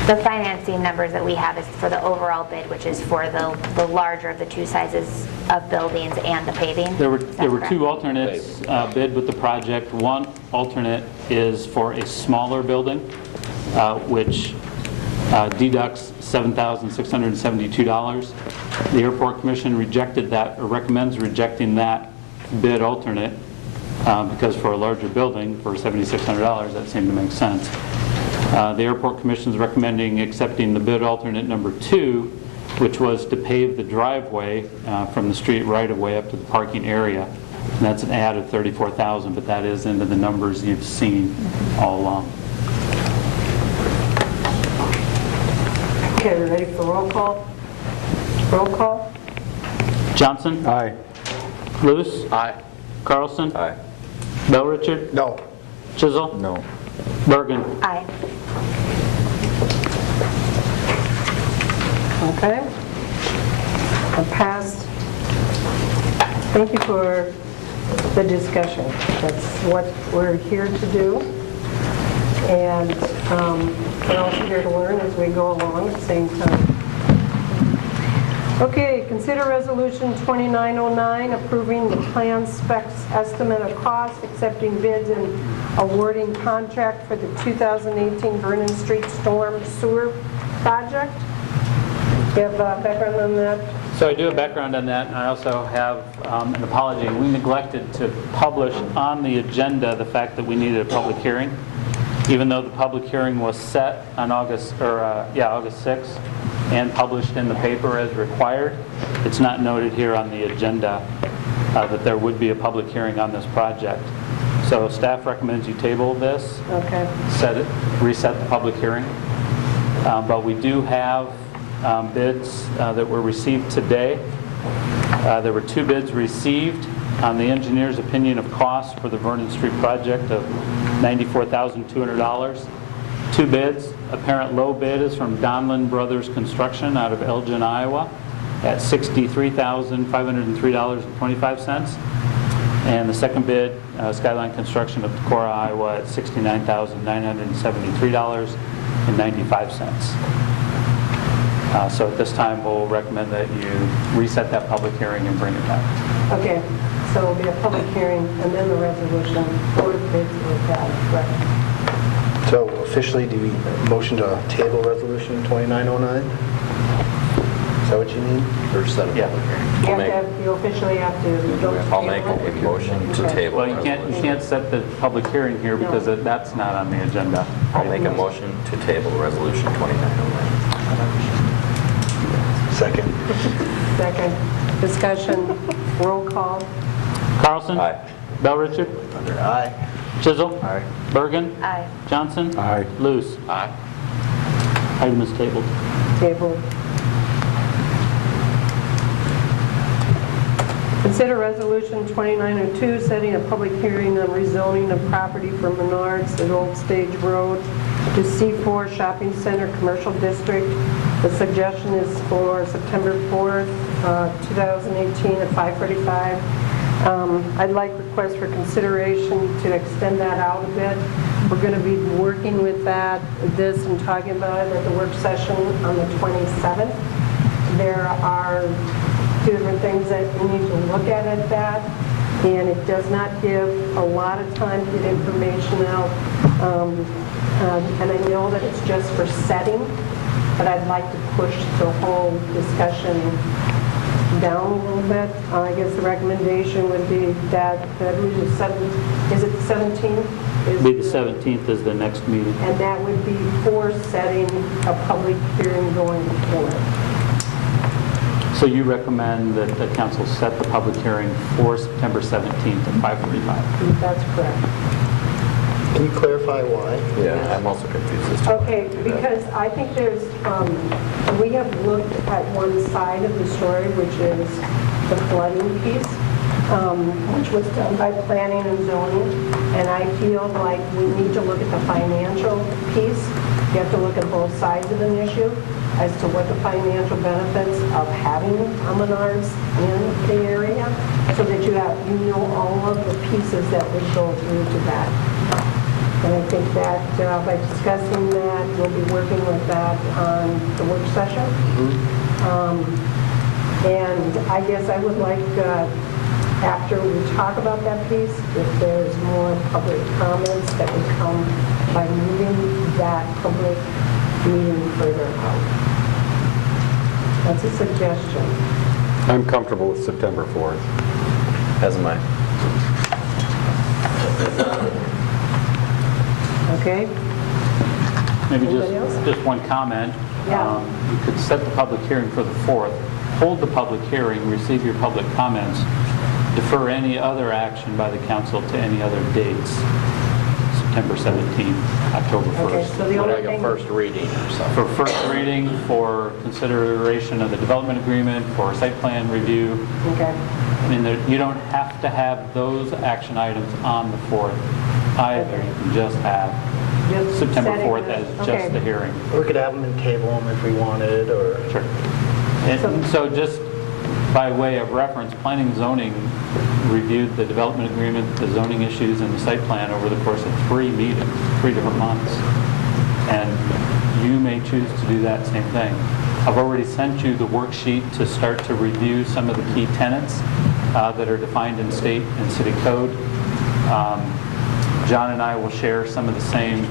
The financing numbers that we have is for the overall bid, which is for the larger of the two sizes of buildings and the paving. There were Is that correct? two alternates bid with the project. One alternate is for a smaller building, which deducts $7,672. The Airport Commission rejected that, or recommends rejecting that bid alternate, because for a larger building, for $7,600, that seemed to make sense. The Airport Commission is recommending accepting the bid alternate number 2, which was to pave the driveway from the street right-of-way up to the parking area. And that's an add of $34,000, but that is into the numbers you've seen all along. Okay, we're ready for roll call? Roll call? Johnson? Aye. Luce? Aye. Carlson? Aye. Bell Richard? No. Chisel? No. Bergen? Aye. Okay. Passed. Thank you for the discussion. That's what we're here to do. And we're also here to learn as we go along at the same time. Okay, consider resolution 2909, approving the plan specs estimate of cost, accepting bids and awarding contract for the 2018 Vernon Street Storm Sewer Project. Do you have background on that? So I do have background on that, and I also have an apology. We neglected to publish on the agenda the fact that we needed a public hearing, even though the public hearing was set on August 6th and published in the paper as required. It's not noted here on the agenda that there would be a public hearing on this project. So staff recommends you table this, Okay. reset the public hearing. But we do have bids that were received today. There were 2 bids received on the engineer's opinion of cost for the Vernon Street project of $94,200. 2 bids. Apparent low bid is from Donlin Brothers Construction out of Elgin, Iowa at $63,503.25. And the second bid, Skyline Construction of Decorah, Iowa at $69,973.95. So at this time, we'll recommend that you reset that public hearing and bring it back. Okay, so it'll be a public hearing and then the resolution for the bids with that, correct? So officially, do we motion to table resolution 2909? Is that what you mean? Or set a public hearing. You officially have to go to I'll make table a it. motion to table. Well, you can't set the public hearing here because that's not on the agenda. I'll make a motion to table Resolution 2909. Second. Second. Discussion, roll call. Carlson? Aye. Bell Richard? Aye. Chisholm? Aye. Bergen? Aye. Johnson? Aye. Luce? Aye. Item is tabled. Table. Consider Resolution 2902, setting a public hearing on rezoning of property for Menards at Old Stage Road to C4 Shopping Center Commercial District. The suggestion is for September 4th, 2018 at 5:45. I'd like request for consideration to extend that out a bit. We're going to be working with this and talking about it at the work session on the 27th. There are two different things that we need to look at that, and it does not give a lot of time to get information out. And I know that it's just for setting, but I'd like to push the whole discussion down a little bit. I guess the recommendation would be that is it the 17th? Be the 17th is the next meeting. And that would be for setting a public hearing going forward. So you recommend that the council set the public hearing for September 17th at 5:45? That's correct. Can you clarify why? Yeah, I'm also confused as to why Okay, we do that. because I think there's, we have looked at one side of the story, which is the flooding piece, which was done by planning and zoning, and I feel like we need to look at the financial piece. You have to look at both sides of an issue as to what the financial benefits of having Menards in the area, so that you know all of the pieces that would go through to that. And I think that by discussing that, we'll be working with that on the work session. And I guess I would like, after we talk about that piece, if there's more public comments that would come by moving that public meeting further out. That's a suggestion. I'm comfortable with September 4th. As am I. Okay? Maybe Anybody else? just one comment. Yeah. You could set the public hearing for the 4th, hold the public hearing, receive your public comments, defer any other action by the council to any other dates. September 17th, October 1st. Okay, so the only Like a thing... first reading or something. For first reading, for consideration of the development agreement, for site plan review. Okay. I mean, you don't have to have those action items on the 4th either. You can just have Just September setting 4th the- as okay. just the hearing. Or we could have them and table them if we wanted, or... Sure. And so just by way of reference, planning and zoning reviewed the development agreement, the zoning issues, and the site plan over the course of 3 meetings, 3 different months. And you may choose to do that same thing. I've already sent you the worksheet to start to review some of the key tenets that are defined in state and city code. John and I will share some of the same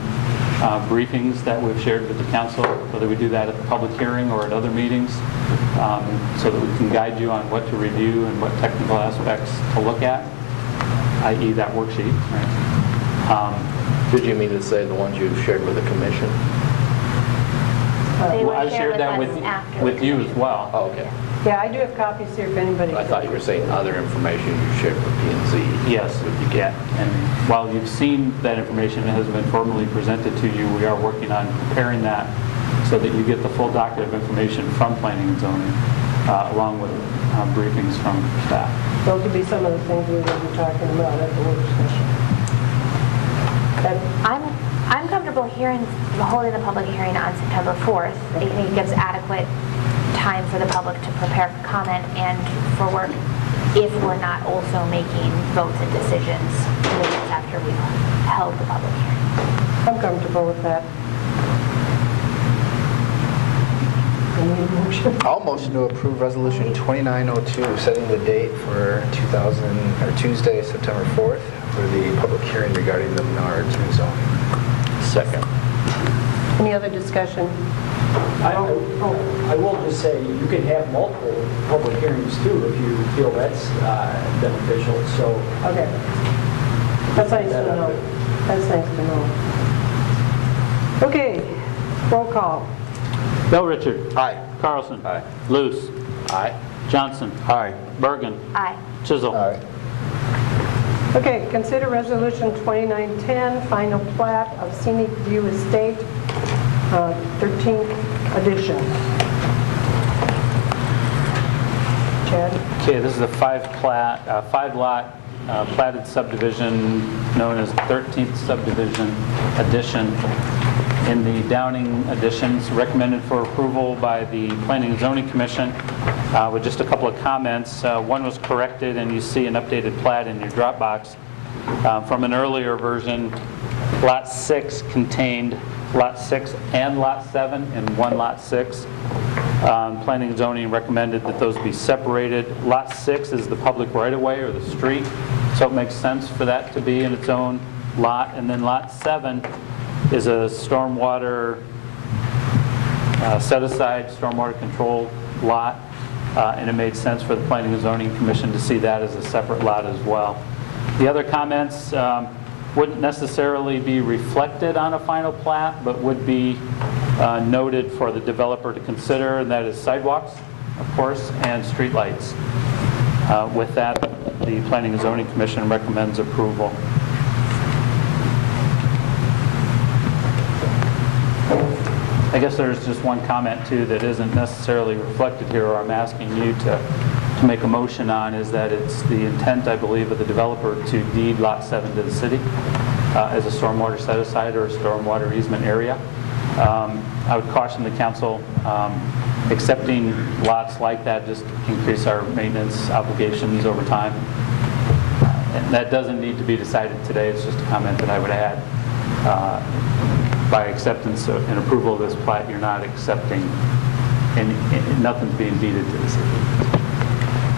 briefings that we've shared with the council, whether we do that at the public hearing or at other meetings, so that we can guide you on what to review and what technical aspects to look at, i.e. that worksheet. Right? Did you mean to say the ones you've shared with the commission? They Well, were I've shared that with us after with you as well. Oh, okay. Yeah, I do have copies here if anybody... I thought you were saying other information you shared with P&Z. Yes, yeah. And while you've seen that information, it hasn't been formally presented to you, we are working on preparing that so that you get the full docket of information from planning and zoning, along with briefings from staff. Those would be some of the things we will be talking about at the work session. I'm comfortable holding the public hearing on September 4th. I think it gives adequate time for the public to prepare comment and for work if we're not also making votes and decisions in the weeks after we've held the public hearing. I'm comfortable with that. I need a motion. I'll motion to approve Resolution 2902, setting the date for Tuesday, September 4th, for the public hearing regarding the Menards rezoning. Second. Any other discussion? I will just say, you can have multiple public hearings too, if you feel that's beneficial, so. Okay. That's nice to know. That's nice to know. Okay, roll call. Bell Richard. Aye. Carlson. Aye. Luce. Aye. Johnson. Aye. Bergen. Aye. Chisel. Aye. Okay, consider resolution 2910, final plat of Scenic View Estate, 13th edition. Chad? Okay, this is a five-lot platted subdivision known as 13th subdivision addition in the Downing additions, recommended for approval by the Planning and Zoning Commission with just a couple of comments. One was corrected, and you see an updated plat in your Dropbox. From an earlier version, Lot 6 contained Lot 6 and Lot 7 in one Lot 6. Planning and Zoning recommended that those be separated. Lot 6 is the public right-of-way or the street, so it makes sense for that to be in its own lot. And then Lot 7 is a stormwater set-aside, stormwater control lot, and it made sense for the Planning and Zoning Commission to see that as a separate lot as well. The other comments wouldn't necessarily be reflected on a final plat, but would be noted for the developer to consider, and that is sidewalks, of course, and streetlights. With that, the Planning and Zoning Commission recommends approval. I guess there's just one comment too that isn't necessarily reflected here, or I'm asking you to make a motion on, is that it's the intent, I believe, of the developer to deed Lot 7 to the city as a stormwater set-aside or a stormwater easement area. I would caution the council, accepting lots like that just increase our maintenance obligations over time. And that doesn't need to be decided today, it's just a comment that I would add. By acceptance and approval of this plat, you're not accepting, and nothing's being deeded to the city.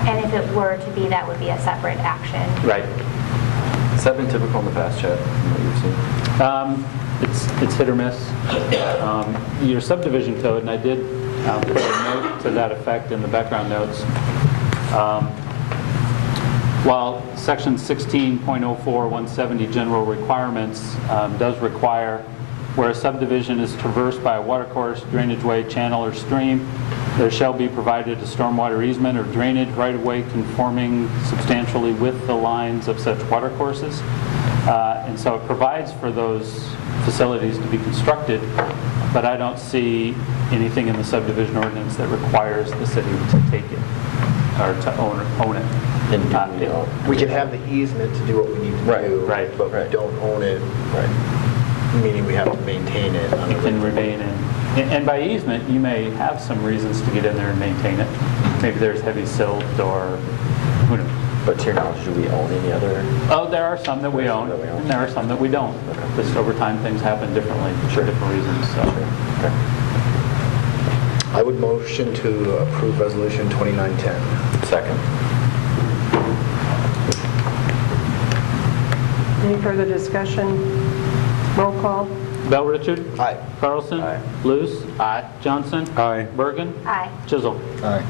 And if it were to be, that would be a separate action. Right. Has that been typical in the past, Chad, from what you've seen? It's hit or miss. Your subdivision code, and I did put a note to that effect in the background notes. While section 16.04.170 general requirements does require where a subdivision is traversed by a watercourse, drainage way, channel, or stream, there shall be provided a stormwater easement or drainage right-of-way conforming substantially with the lines of such watercourses. And so it provides for those facilities to be constructed, but I don't see anything in the subdivision ordinance that requires the city to take it or to own it. We can have the easement to do what we need to do, but we don't own it, meaning we have to maintain it. It can remain in. And by easement, you may have some reasons to get in there and maintain it. Maybe there's heavy silt or who knows. But to your knowledge, do we own any other? Oh, there are some that we own, and there are some that we don't. Just over time, things happen differently for different reasons. So. Okay. I would motion to approve resolution 2910. Second. Any further discussion? Roll call. Bell Richard? Aye. Carlson? Aye. Luce? Aye. Johnson? Aye. Bergen? Aye. Chisel? Aye.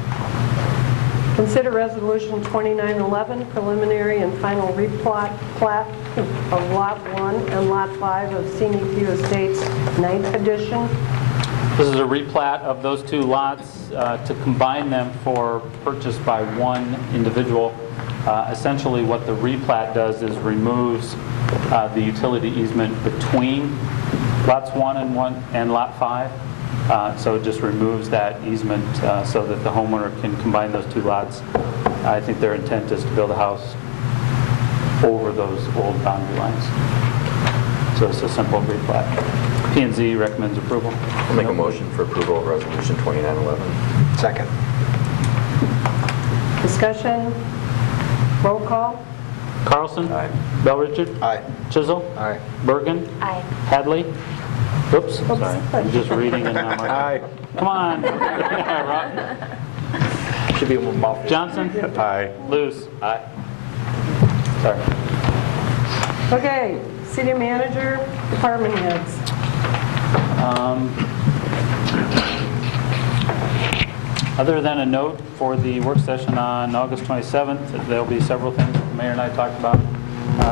Consider resolution 2911, preliminary and final replat of Lot 1 and Lot 5 of Scenic View Estates, 9th edition. This is a replat of those two lots to combine them for purchase by one individual. Essentially, what the replat does is removes the utility easement between lots 1 and Lot 5. So it just removes that easement so that the homeowner can combine those two lots. I think their intent is to build a house over those old boundary lines. So it's a simple replat. P&Z recommends approval. I'll make a motion for approval of resolution 2911. Second. Discussion? Roll call. Carlson? Aye. Bell Richard? Aye. Chisel? Aye. Bergen? Aye. Hadley? Oops, sorry. I'm just reading and I'm like, Aye. come on. Should be a mouth. Johnson? Aye. Luce? Aye. Sorry. Okay, city manager, department heads. Other than a note for the work session on August 27th, there'll be several things that the mayor and I talked about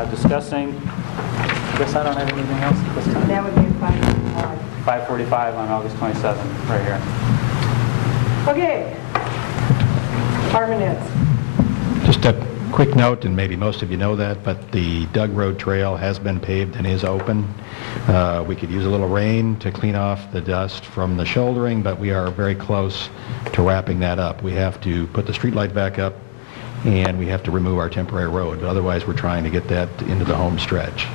discussing. I guess I don't have anything else at this time. That would be 5:45. 5:45 on August 27th, right here. Okay. Department heads. Just a quick note, and maybe most of you know that, but the Doug Road Trail has been paved and is open. We could use a little rain to clean off the dust from the shouldering, but we are very close to wrapping that up. We have to put the street light back up, and we have to remove our temporary road. But otherwise, we're trying to get that into the home stretch.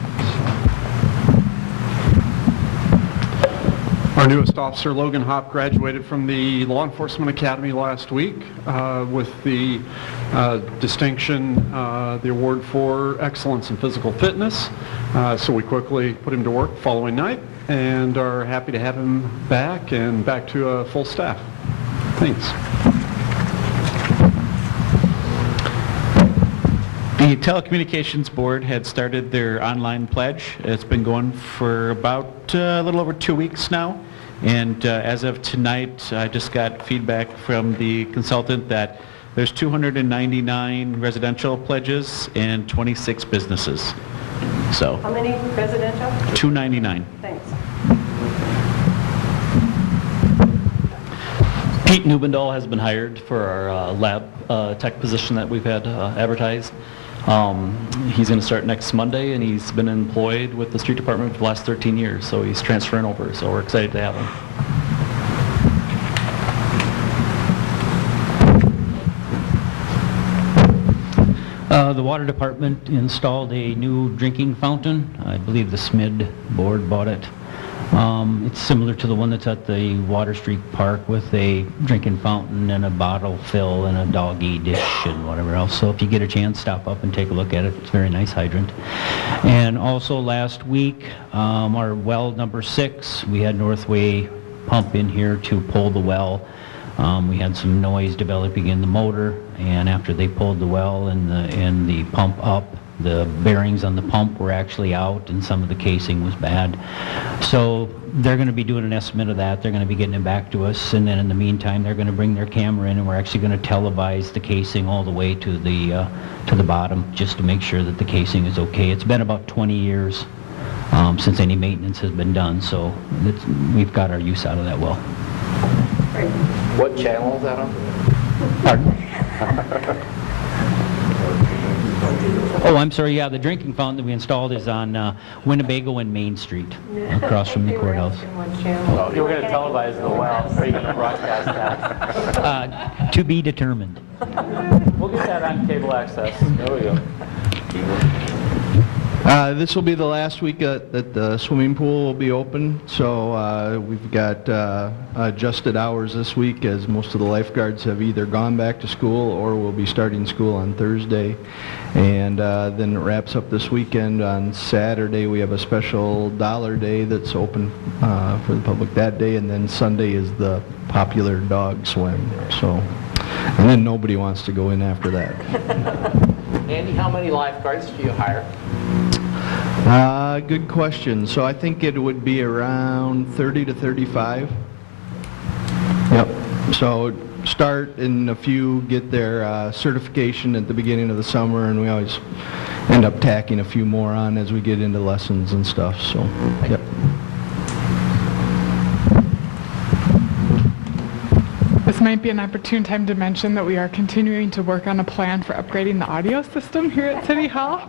Our newest officer, Logan Hopp, graduated from the Law Enforcement Academy last week with the distinction, the award for excellence in physical fitness. So we quickly put him to work the following night and are happy to have him back and back to a full staff. Thanks. The Telecommunications Board had started their online pledge. It's been going for about a little over 2 weeks now. And as of tonight, I just got feedback from the consultant that there's 299 residential pledges and 26 businesses. So How many residential? 299. Thanks. Pete Newbendall has been hired for our lab tech position that we've had advertised. He's going to start next Monday, and he's been employed with the street department for the last 13 years, so he's transferring over, so we're excited to have him. The water department installed a new drinking fountain. I believe the SMID board bought it. It's similar to the one that's at the Water Street Park with a drinking fountain and a bottle fill and a doggy dish and whatever else. So if you get a chance, stop up and take a look at it. It's a very nice hydrant. And also last week, our well number 6, we had Northway pump in here to pull the well. We had some noise developing in the motor, and after they pulled the well and the pump up, the bearings on the pump were actually out and some of the casing was bad. So they're going to be doing an estimate of that. They're going to be getting it back to us, and then in the meantime they're going to bring their camera in, and we're actually going to televise the casing all the way to the bottom just to make sure that the casing is okay. It's been about 20 years since any maintenance has been done, so we've got our use out of that well. What channel is that on? Pardon? Oh, I'm sorry, yeah, the drinking fountain that we installed is on Winnebago and Main Street, across from the courthouse. Oh, you were going to televise the well, or are you going to broadcast that? To be determined. We'll get that on cable access. There we go. This will be the last week that the swimming pool will be open, so we've got adjusted hours this week as most of the lifeguards have either gone back to school or will be starting school on Thursday. And then it wraps up this weekend. On Saturday we have a special dollar day that's open for the public that day, and then Sunday is the popular dog swim. So, and then nobody wants to go in after that. Andy, how many lifeguards do you hire? Good question. So I think it would be around 30 to 35. Yep. So start, and a few get their certification at the beginning of the summer, and we always end up tacking a few more on as we get into lessons and stuff. So, yep. This might be an opportune time to mention that we are continuing to work on a plan for upgrading the audio system here at City Hall.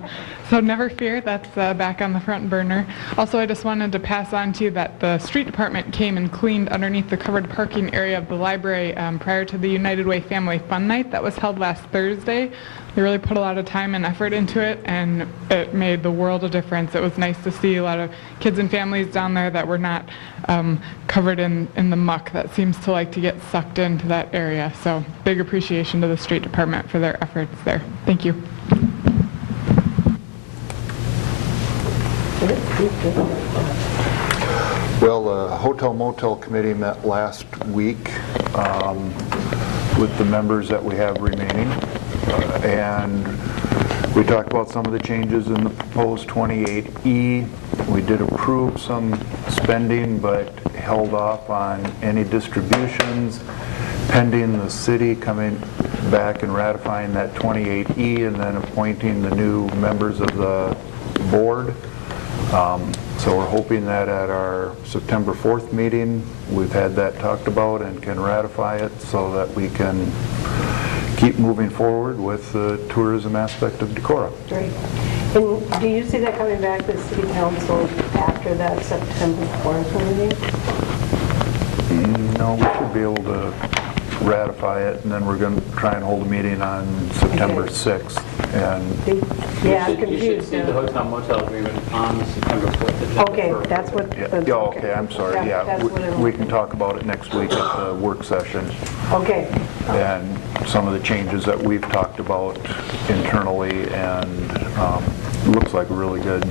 So never fear, that's back on the front burner. Also, I just wanted to pass on to you that the street department came and cleaned underneath the covered parking area of the library prior to the United Way Family Fun Night that was held last Thursday. They really put a lot of time and effort into it, and it made the world of difference. It was nice to see a lot of kids and families down there that were not covered in the muck that seems to like to get sucked into that area. So big appreciation to the street department for their efforts there. Thank you. Well, the Hotel Motel Committee met last week with the members that we have remaining, and we talked about some of the changes in the proposed 28E. We did approve some spending, but held off on any distributions. pending the city coming back and ratifying that 28E and then appointing the new members of the board. So we're hoping that at our September 4th meeting, we've had that talked about and can ratify it so that we can keep moving forward with the tourism aspect of Decorah. Great. And do you see that coming back to the city council after that September 4th meeting? No, we should be able to ratify it, and then we're going to try and hold a meeting on September 6th. And Yeah, I'm You should confused see the now. hotel motel agreement on the September 4th agenda. Okay, for- that's what. yeah, okay, I'm sorry, yeah. That's what it We was. can talk about it next week at the work session. Okay, And some of the changes that we've talked about internally, and it looks like a really good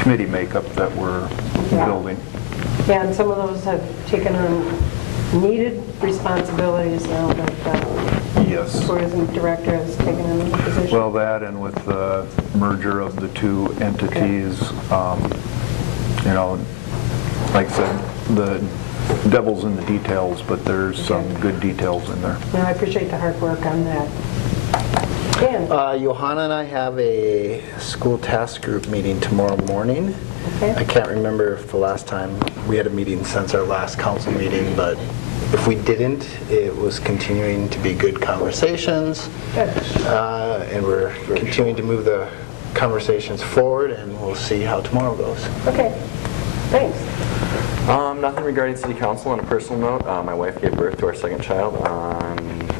committee makeup that we're building. yeah, and some of those have taken on needed responsibilities now that Yes. the tourism director has taken on the position. Well, that and with the merger of the two entities, you know, like I said, the devil's in the details, but there's some good details in there. Well, I appreciate the hard work on that. Dan? Johanna and I have a school task group meeting tomorrow morning. Okay. I can't remember if the last time we had a meeting since our last council meeting, but if we didn't, it was continuing to be good conversations. Good. And we're continuing to move the conversations forward, and we'll see how tomorrow goes. Okay, thanks. Nothing regarding city council. On a personal note, my wife gave birth to our second child on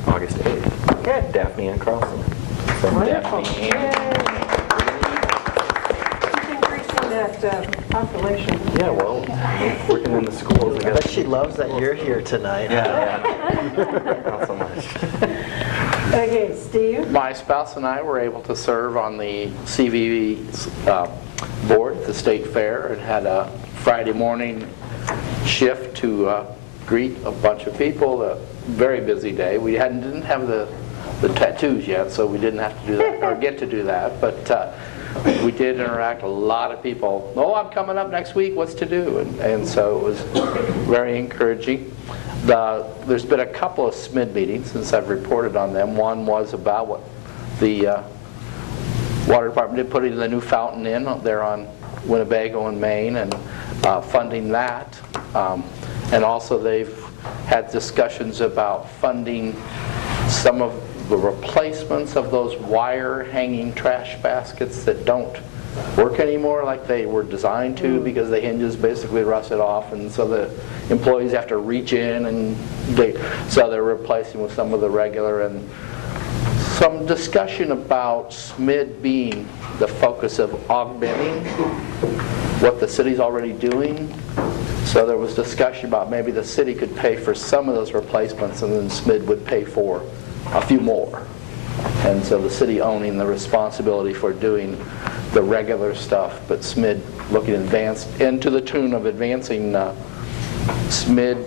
August 8th. Good. Daphne Ann Carlson. Wonderful. Daphne. Yay. Keep increasing that population. Yeah, well, working in the schools, I I guess. bet she loves that you're here tonight. Yeah, not so much. Okay, Steve? My spouse and I were able to serve on the CVV board at the State Fair and had a Friday morning shift to greet a bunch of people. A very busy day. We didn't have the tattoos yet, so we didn't have to do that or get to do that. But we did interact with a lot of people. Oh, I'm coming up next week. What's to do? And so it was very encouraging. There's been a couple of SMID meetings since I've reported on them. One was about what the water department did, putting the new fountain in there on Winnebago and Main, and funding that. And also they've had discussions about funding some of the replacements of those wire hanging trash baskets that don't work anymore like they were designed to, because the hinges basically rusted off, and so the employees have to reach in, and so they're replacing with some of the regular, and some discussion about SMID being the focus of augmenting what the city's already doing. So there was discussion about maybe the city could pay for some of those replacements, and then SMID would pay for a few more. And so the city owning the responsibility for doing the regular stuff, but SMID looking advanced, and to the tune of advancing, SMID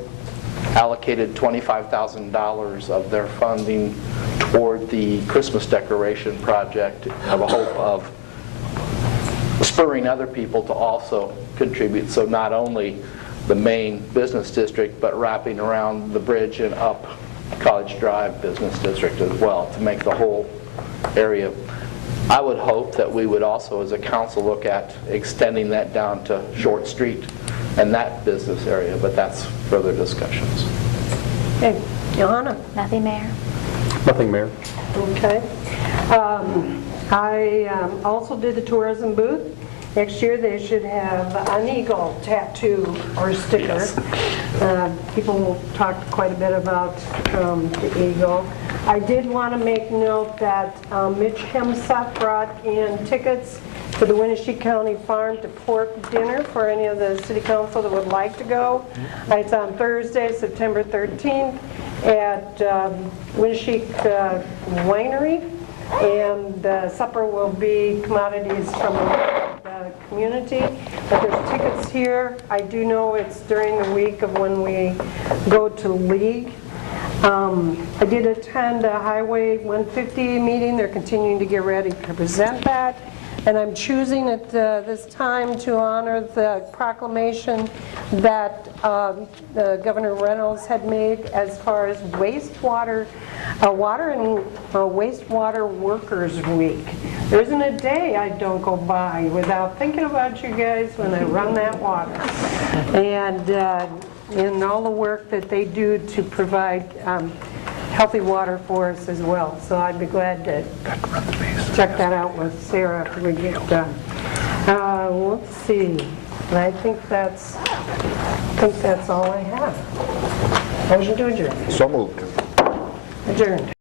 allocated $25,000 of their funding toward the Christmas decoration project, of a hope of spurring other people to also contribute. So not only the main business district, but wrapping around the bridge and up College Drive Business District as well, to make the whole area. I would hope that we would also, as a council, look at extending that down to Short Street and that business area, but that's further discussions. Okay, Johanna? Nothing, Mayor. Nothing, Mayor. Okay. I also did the tourism booth. Next year, they should have an eagle tattoo or sticker. People talked quite a bit about the eagle. I did want to make note that Mitch Hemseth brought in tickets to the Winnebago County Farm to Pork dinner for any of the city council that would like to go. It's on Thursday, September 13th at Winnebago Winery. And supper will be commodities from the community. But there's tickets here. I do know it's during the week of when we go to League. I did attend a Highway 150 meeting. They're continuing to get ready to present that. And I'm choosing at this time to honor the proclamation that Governor Reynolds had made as far as wastewater, water and wastewater workers week. There isn't a day I don't go by without thinking about you guys when I run that water. And all the work that they do to provide healthy water for us as well. So I'd be glad to check that out with Sarah after we get done. Let's see. And I think that's all I have. Motion to adjourn. So moved. Adjourned.